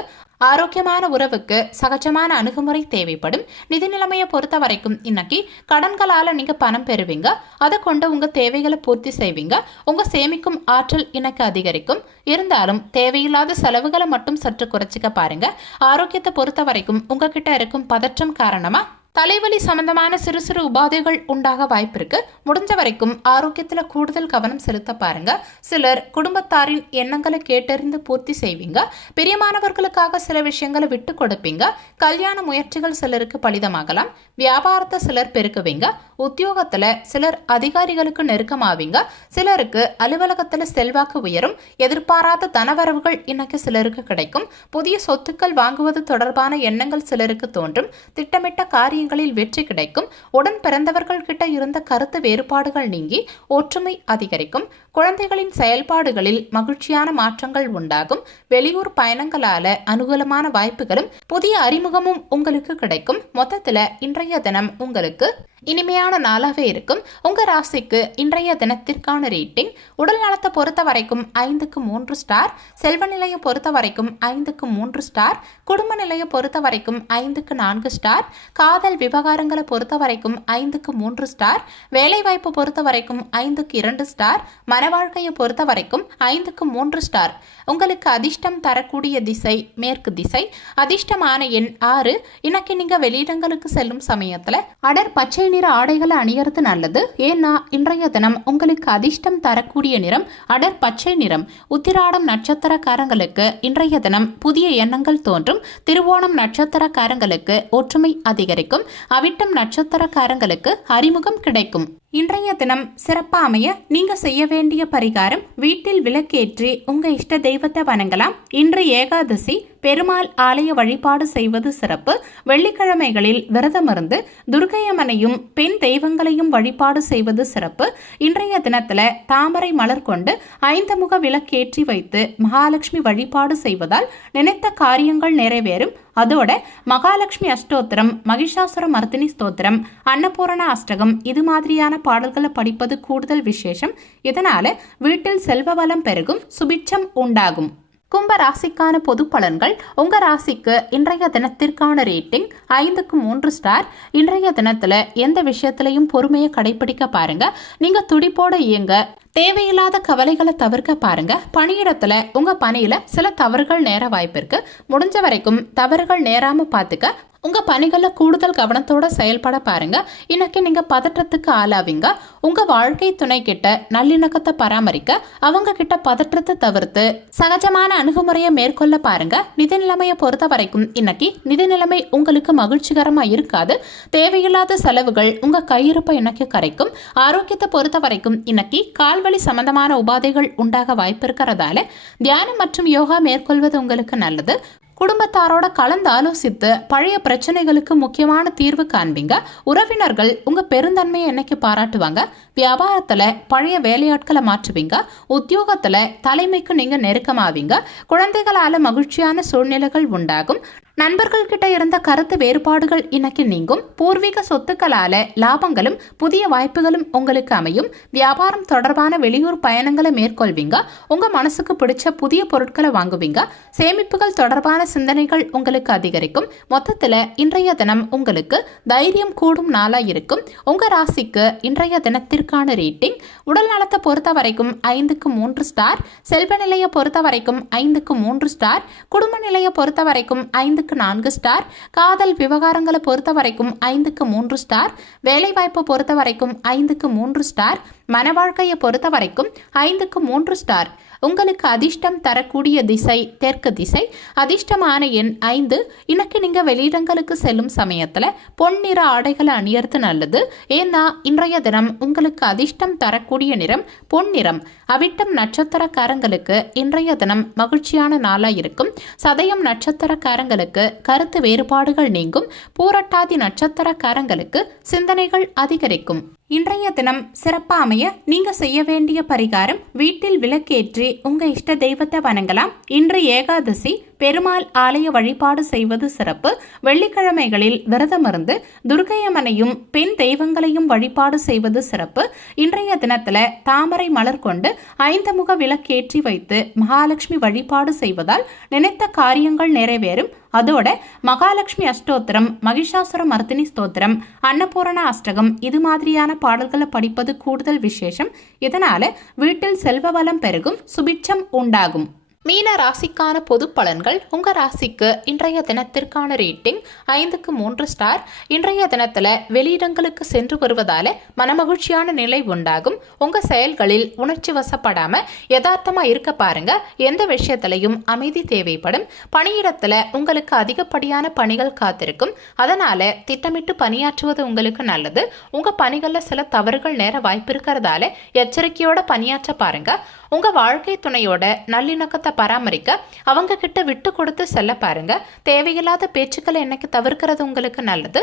ஆரோக்கியமான உறவுக்கு சகஜமான அணுகுமுறை தேவைப்படும். நிதி நிலைமையை பொறுத்த வரைக்கும் இன்னைக்கு கடன்களால நீங்க பணம் பெறுவீங்க. அதை கொண்டு உங்க தேவைகளை பூர்த்தி செய்வீங்க. உங்க சேமிக்கும் ஆற்றல் இன்னைக்கு அதிகரிக்கும். இருந்தாலும் தேவையில்லாத செலவுகளை மட்டும் சற்று குறைச்சிக்க பாருங்க. ஆரோக்கியத்தை பொறுத்த வரைக்கும் உங்ககிட்ட இருக்கும் பதற்றம் காரணமா தலைவலி சம்பந்தமான சிறு சிறு உபாதைகள் உண்டாக வாய்ப்பு இருக்கு. முடிஞ்ச வரைக்கும் ஆரோக்கியத்துல கூடுதல் கவனம் செலுத்த பாருங்க. சிலர் குடும்பத்தாரின் எண்ணங்களை கேட்டறிந்து பூர்த்தி செய்வீங்க. பிரியமானவர்களுக்காக சில விஷயங்களை விட்டு கொடுப்பீங்க. கல்யாண முயற்சிகள் சிலருக்கு பலிதமாகலாம். வியாபாரத்தை சிலர் பெருக்குவீங்க. உத்தியோகத்துல சிலர் அதிகாரிகளுக்கு நெருக்கமாவீங்க. சிலருக்கு அலுவலகத்துல செல்வாக்கு உயரும். எதிர்பாராத தனவரவுகள் இன்னைக்கு சிலருக்கு கிடைக்கும். புதிய சொத்துக்கள் வாங்குவது தொடர்பான எண்ணங்கள் சிலருக்கு தோன்றும். திட்டமிட்ட காரியங்களில் வெற்றி கிடைக்கும். உடன் பிறந்தவர்கள் கிட்ட இருந்த கருத்து வேறுபாடுகள் நீங்கி ஒற்றுமை அதிகரிக்கும். குழந்தைகளின் செயல்பாடுகளில் மகிழ்ச்சியான மாற்றங்கள் உண்டாகும். வெளியூர் பயணங்களால அனுகூலமான வாய்ப்புகளும் புதிய அறிமுகமும் உங்களுக்கு கிடைக்கும். மொத்தத்துல இன்றைய தினம் உங்களுக்கு இனிமையான நாளாகவே இருக்கும். உங்க ராசிக்கு இன்றைய தினத்திற்கான ரேட்டிங்: உடல் நலத்தை பொறுத்த வரைக்கும் 5க்கு 3 ஸ்டார், செல்வ நிலையை பொறுத்த வரைக்கும் 5க்கு 3 ஸ்டார், குடும்ப நிலையை பொறுத்த வரைக்கும் 5க்கு 4 ஸ்டார், காதல் விவகாரங்களை பொறுத்த வரைக்கும் 5க்கு 3 ஸ்டார், வேலை வாய்ப்பு பொறுத்த வரைக்கும் 5க்கு 2 ஸ்டார், மன வாழ்க்கையை பொறுத்த வரைக்கும் 5க்கு 3 ஸ்டார். உங்களுக்கு அதிர்ஷ்டம் தரக்கூடிய திசை மேற்கு திசை. அதிர்ஷ்டமான எண் 6. இன்னைக்கு நீங்க வெளியிடங்களுக்கு செல்லும் சமயத்துல அடர் பச்சை நிற ஆடைகளை அணியறது நல்லது. ஏன்னா இன்றைய தினம் உங்களுக்கு அதிர்ஷ்டம் தரக்கூடிய நிறம் அடர் பச்சை நிறம். உத்திராடம் நட்சத்திரக்காரங்களுக்கு இன்றைய தினம் புதிய எண்ணங்கள் தோன்றும். திருவோணம் நட்சத்திரக்காரங்களுக்கு ஒற்றுமை அதிகரிக்கும். அவிட்டம் நட்சத்திரக்காரங்களுக்கு அறிமுகம் கிடைக்கும். இன்றைய தினம் சிறப்பா அமைய நீங்க செய்ய வேண்டிய பரிகாரம்: வீட்டில் விளக்கேற்றி உங்க இஷ்ட தெய்வத்தை வணங்கலாம். இன்று ஏகாதசி, பெருமாள் ஆலய வழிபாடு செய்வது சிறப்பு. வெள்ளிக்கிழமைகளில் விரதமிருந்து துர்க்கையம்மனையும் பெண் தெய்வங்களையும் வழிபாடு செய்வது சிறப்பு. இன்றைய தினத்துல தாமரை மலர் கொண்டு 5 முக விளக்கேற்றி வைத்து மகாலட்சுமி வழிபாடு செய்வதால் நினைத்த காரியங்கள் நிறைவேறும். அதோட மகாலட்சுமி அஷ்டோத்திரம், மகிஷாசுர மர்தினி ஸ்தோத்திரம், அன்னபூரண அஷ்டகம் இது மாதிரியான பாடல்களை படிப்பது கூடுதல் விசேஷம். இதனால வீட்டில் செல்வ வளம் பெருகும், சுபிட்சம் உண்டாகும். கும்ப ராசிக்கான பொது பலன்கள்: உங்க ராசிக்கு இன்றைய தினத்திற்கான ரேட்டிங் 5க்கு 3 ஸ்டார். இன்றைய தினத்துல எந்த விஷயத்திலையும் பொறுமையை கடைபிடிக்க பாருங்க. நீங்க துடிப்போட இயங்க. தேவையில்லாத கவலைகளை தவிர்க்க பாருங்க. பணியிடத்துல உங்க பணியில சில தவறுகள் நேர வாய்ப்பு இருக்கு. முடிஞ்ச வரைக்கும் தவறுகள் நேராம பாத்துக்க உங்க பணிகளை கூடுதல் கவனத்தோட செயல்பட பாருங்க. இன்னைக்கு நீங்க பதற்றத்துக்கு ஆளாவீங்க. உங்க வாழ்க்கை துணை கிட்ட நல்லிணக்கத்தை பராமரிக்க அவங்க கிட்ட பதற்றத்தை தவிர்த்து சகஜமான அணுகுமுறையை மேற்கொள்ள பாருங்க. நிதி நிலைமையை பொறுத்த வரைக்கும் இன்னைக்கு நிதி நிலைமை உங்களுக்கு மகிழ்ச்சிகரமா இருக்காது. தேவையில்லாத செலவுகள் உங்க கையிருப்பை இன்னைக்கு கரைக்கும். ஆரோக்கியத்தை பொறுத்த வரைக்கும் இன்னைக்கு கால்வலி சம்பந்தமான உபாதைகள் உண்டாக வாய்ப்பு இருக்கிறதால தியானம் மற்றும் யோகா மேற்கொள்வது உங்களுக்கு நல்லது. குடும்பத்தாரோட கலந்து ஆலோசித்து பழைய பிரச்சனைகளுக்கு முக்கியமான தீர்வு காண்பீங்க. உறவினர்கள் உங்க பெருந்தன்மையை என்னைக்கு பாராட்டுவாங்க. வியாபாரத்துல பழைய வேலையாட்களை மாற்றுவீங்க. உத்தியோகத்துல தலைமைக்கு நீங்க நெருக்கமாவீங்க. குழந்தைகளால மகிழ்ச்சியான சூழ்நிலைகள் உண்டாகும். நண்பர்கள் கிட்ட இருந்த கருத்து வேறுபாடுகள் இன்னைக்கு நீங்கும். பூர்வீக சொத்துக்களால லாபங்களும் புதிய வாய்ப்புகளும் உங்களுக்கு அமையும். வியாபாரம் தொடர்பான வெளியூர் பயணங்களை மேற்கொள்வீங்க. உங்க மனசுக்கு பிடிச்ச புதிய பொருட்களை வாங்குவீங்க. சேமிப்புகள் தொடர்பான சிந்தனைகள் உங்களுக்கு அதிகரிக்கும். மொத்தத்துல இன்றைய தினம் உங்களுக்கு தைரியம் கூடும் நாளா இருக்கும். உங்க ராசிக்கு இன்றைய தினத்திற்கான ரேட்டிங்: உடல் நலத்தை பொறுத்த வரைக்கும் 5க்கு 3 ஸ்டார், செல்வ நிலையை பொறுத்த வரைக்கும் 5க்கு 3 ஸ்டார், குடும்ப நிலையை பொறுத்த வரைக்கும் 5க்கு 4 ஸ்டார், காதல் விவகாரங்களை பொறுத்த வரைக்கும் 5க்கு 3 ஸ்டார், வேலை வாய்ப்பை பொறுத்த வரைக்கும் 5க்கு 3 ஸ்டார், மன வாழ்க்கையை பொறுத்த வரைக்கும் 5க்கு 3 ஸ்டார். உங்களுக்கு அதிர்ஷ்டம் தரக்கூடிய திசை தெற்கு திசை. அதிர்ஷ்டமான எண் 5. இன்னைக்கு நீங்க வெளியிடங்களுக்கு செல்லும் சமயத்துல பொன்னிற ஆடைகளை அணியறது நல்லது. ஏன்னா இன்றைய தினம் உங்களுக்கு அதிர்ஷ்டம் தரக்கூடிய நிறம் பொன்னிறம். அவிட்டம் நட்சத்திரக்காரங்களுக்கு இன்றைய தினம் மகிழ்ச்சியான நாளா இருக்கும். சதயம் நட்சத்திரக்காரங்களுக்கு கருத்து வேறுபாடுகள் நீங்கும். பூரட்டாதி நட்சத்திரக்காரங்களுக்கு சிந்தனைகள் அதிகரிக்கும். இன்றைய தினம் சிறப்பா அமைய நீங்க செய்ய வேண்டிய பரிகாரம்: வீட்டில் விளக்கேற்றி உங்க இஷ்ட தெய்வத்தை வணங்கலாம். இன்று ஏகாதசி, பெருமாள் ஆலய வழிபாடு செய்வது சிறப்பு. வெள்ளிக்கிழமைகளில் விரதமிருந்து துர்க்கையம்மனையும் பெண் தெய்வங்களையும் வழிபாடு செய்வது சிறப்பு. இன்றைய தினத்துல தாமரை மலர் கொண்டு 5 முக விளக்கேற்றி வைத்து மகாலட்சுமி வழிபாடு செய்வதால் நினைத்த காரியங்கள் நிறைவேறும். அதோட மகாலட்சுமி அஷ்டோத்திரம், மகிஷாசுர மர்தினி ஸ்தோத்திரம், அன்னபூரண அஷ்டகம் இது மாதிரியான பாடல்களை படிப்பது கூடுதல் விசேஷம். இதனால வீட்டில் செல்வ வளம் பெருகும், சுபிட்சம் உண்டாகும். மீன ராசிக்கான பொது பலன்கள்: உங்க ராசிக்கு இன்றைய தினத்திற்கான ரேட்டிங் 5க்கு 3 ஸ்டார். இன்றைய தினத்துல வெளியிடங்களுக்கு சென்று வருவதால மனமகிழ்ச்சியான நிலை உண்டாகும். உங்க செயல்களில் உணர்ச்சி வசப்படாம யதார்த்தமா இருக்க பாருங்க. எந்த விஷயத்திலையும் அமைதி தேவைப்படும். பணியிடத்துல உங்களுக்கு அதிகப்படியான பணிகள் காத்திருக்கும். அதனால திட்டமிட்டு பணியாற்றுவது உங்களுக்கு நல்லது. உங்க பணிகள்ல சில தவறுகள் நேர வாய்ப்பு இருக்கிறதால எச்சரிக்கையோட பணியாற்ற பாருங்க. உங்க வாழ்க்கை துணையோட நல்லிணக்கத்தை பராமரிக்க அவங்க கிட்ட விட்டு கொடுத்து செல்ல பாருங்க. தேவையில்லாத பேச்சுக்களை இன்னைக்கு தவிர்க்கிறது உங்களுக்கு நல்லது.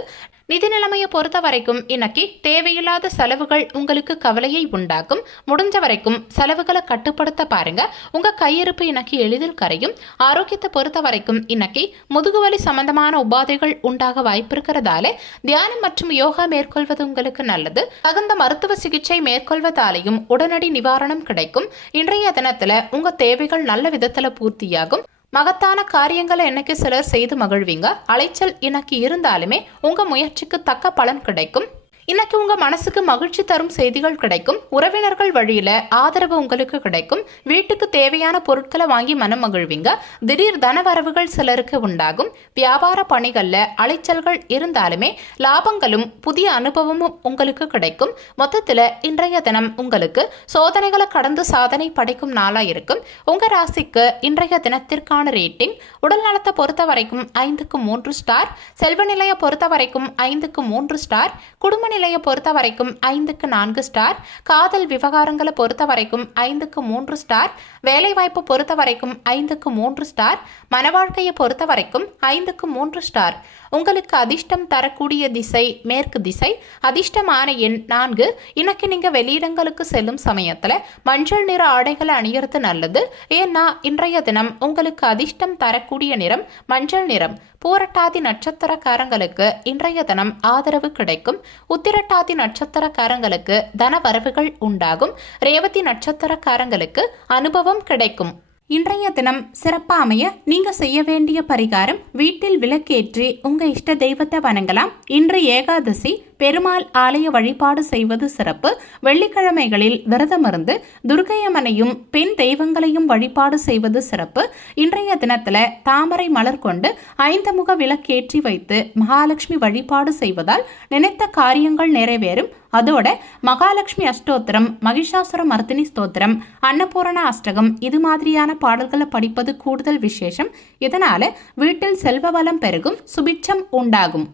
நிதி நிலைமையை பொறுத்த வரைக்கும் இன்னைக்கு தேவையில்லாத செலவுகள் உங்களுக்கு கவலையை உண்டாக்கும். முடிஞ்ச வரைக்கும் செலவுகளை கட்டுப்படுத்த பாருங்க. உங்க கையிருப்பு இன்னைக்கு எளிதில் கரையும். ஆரோக்கியத்தை பொறுத்த வரைக்கும் இன்னைக்கு முதுகுவலி சம்பந்தமான உபாதைகள் உண்டாக வாய்ப்பு இருக்கிறதால தியானம் மற்றும் யோகா மேற்கொள்வது உங்களுக்கு நல்லது. தகுந்த மருத்துவ சிகிச்சை மேற்கொள்வதாலேயும் உடனடி நிவாரணம் கிடைக்கும். இன்றைய தினத்துல உங்க தேவைகள் நல்ல விதத்துல பூர்த்தியாகும். மகத்தான காரியங்களை இன்னைக்கு சிலர் செய்து மகிழ்வீங்க. அலைச்சல் இன்னைக்கு இருந்தாலுமே உங்க முயற்சிக்கு தக்க பலன் கிடைக்கும். இன்னைக்கு உங்க மனசுக்கு மகிழ்ச்சி தரும் செய்திகள் கிடைக்கும். உறவினர்கள் வழியில ஆதரவு உங்களுக்கு கிடைக்கும். வீட்டுக்கு தேவையான பொருட்களை வாங்கி மனம் மகிழ்வீங்க. திடீர் தனவரவுகள் சிலருக்கு உண்டாகும். வியாபார பணிகள்ல அலைச்சல்கள் இருந்தாலுமே லாபங்களும் புதிய அனுபவமும் உங்களுக்கு கிடைக்கும். மொத்தத்துல இன்றைய தினம் உங்களுக்கு சோதனைகளை கடந்து சாதனை படைக்கும் நாளா இருக்கும். உங்க ராசிக்கு இன்றைய தினத்திற்கான ரேட்டிங் உடல் நலத்தை பொறுத்த வரைக்கும் 5க்கு 3 ஸ்டார், செல்வ நிலையை பொறுத்த வரைக்கும் 5க்கு 3 ஸ்டார், குடும்ப நிலையை பொறுத்த வரைக்கும் 5க்கு 4 ஸ்டார், காதல் விவகாரங்களை பொறுத்த வரைக்கும் 5க்கு 3 ஸ்டார், வேலைவாய்ப்பு பொறுத்த வரைக்கும் 5க்கு 3 ஸ்டார், மனவாழ்க்கையை பொறுத்த வரைக்கும் 5க்கு 3 ஸ்டார். உங்களுக்கு அதிர்ஷ்டம் தரக்கூடிய திசை மேற்கு திசை. அதிர்ஷ்டமான எண் 4. இன்னைக்கு நீங்க வெளியிடங்களுக்கு செல்லும் சமயத்துல மஞ்சள் நிற ஆடைகளை அணியறது நல்லது. ஏன்னா இன்றைய தினம் உங்களுக்கு அதிர்ஷ்டம் தரக்கூடிய நிறம் மஞ்சள் நிறம். பூரட்டாதி நட்சத்திரக்காரங்களுக்கு இன்றைய தினம் ஆதரவு கிடைக்கும். உத்திரட்டாதி நட்சத்திரக்காரங்களுக்கு தன வரவுகள் உண்டாகும். ரேவதி நட்சத்திரக்காரங்களுக்கு அனுபவம் கிடைக்கும். இன்றைய தினம் சிறப்பா அமைய நீங்க செய்ய வேண்டிய பரிகாரம், வீட்டில் விளக்கேற்றி உங்க இஷ்ட தெய்வத்தை வணங்கலாம். இன்று ஏகாதசி, பெருமாள் ஆலய வழிபாடு செய்வது சிறப்பு. வெள்ளிக்கிழமைகளில் விரதமிருந்து துர்க்கையம்மனையும் பெண் தெய்வங்களையும் வழிபாடு செய்வது சிறப்பு. இன்றைய தினத்துல தாமரை மலர் கொண்டு 5 முக விளக்கேற்றி வைத்து மகாலட்சுமி வழிபாடு செய்வதால் நினைத்த காரியங்கள் நிறைவேறும். அதோட மகாலட்சுமி அஷ்டோத்திரம், மகிஷாசுர மர்தினி ஸ்தோத்திரம், அன்னபூரண அஷ்டகம் இது மாதிரியான பாடல்களை படிப்பது கூடுதல் விசேஷம். இதனால வீட்டில் செல்வ வளம் பெருகும், சுபிட்சம் உண்டாகும்.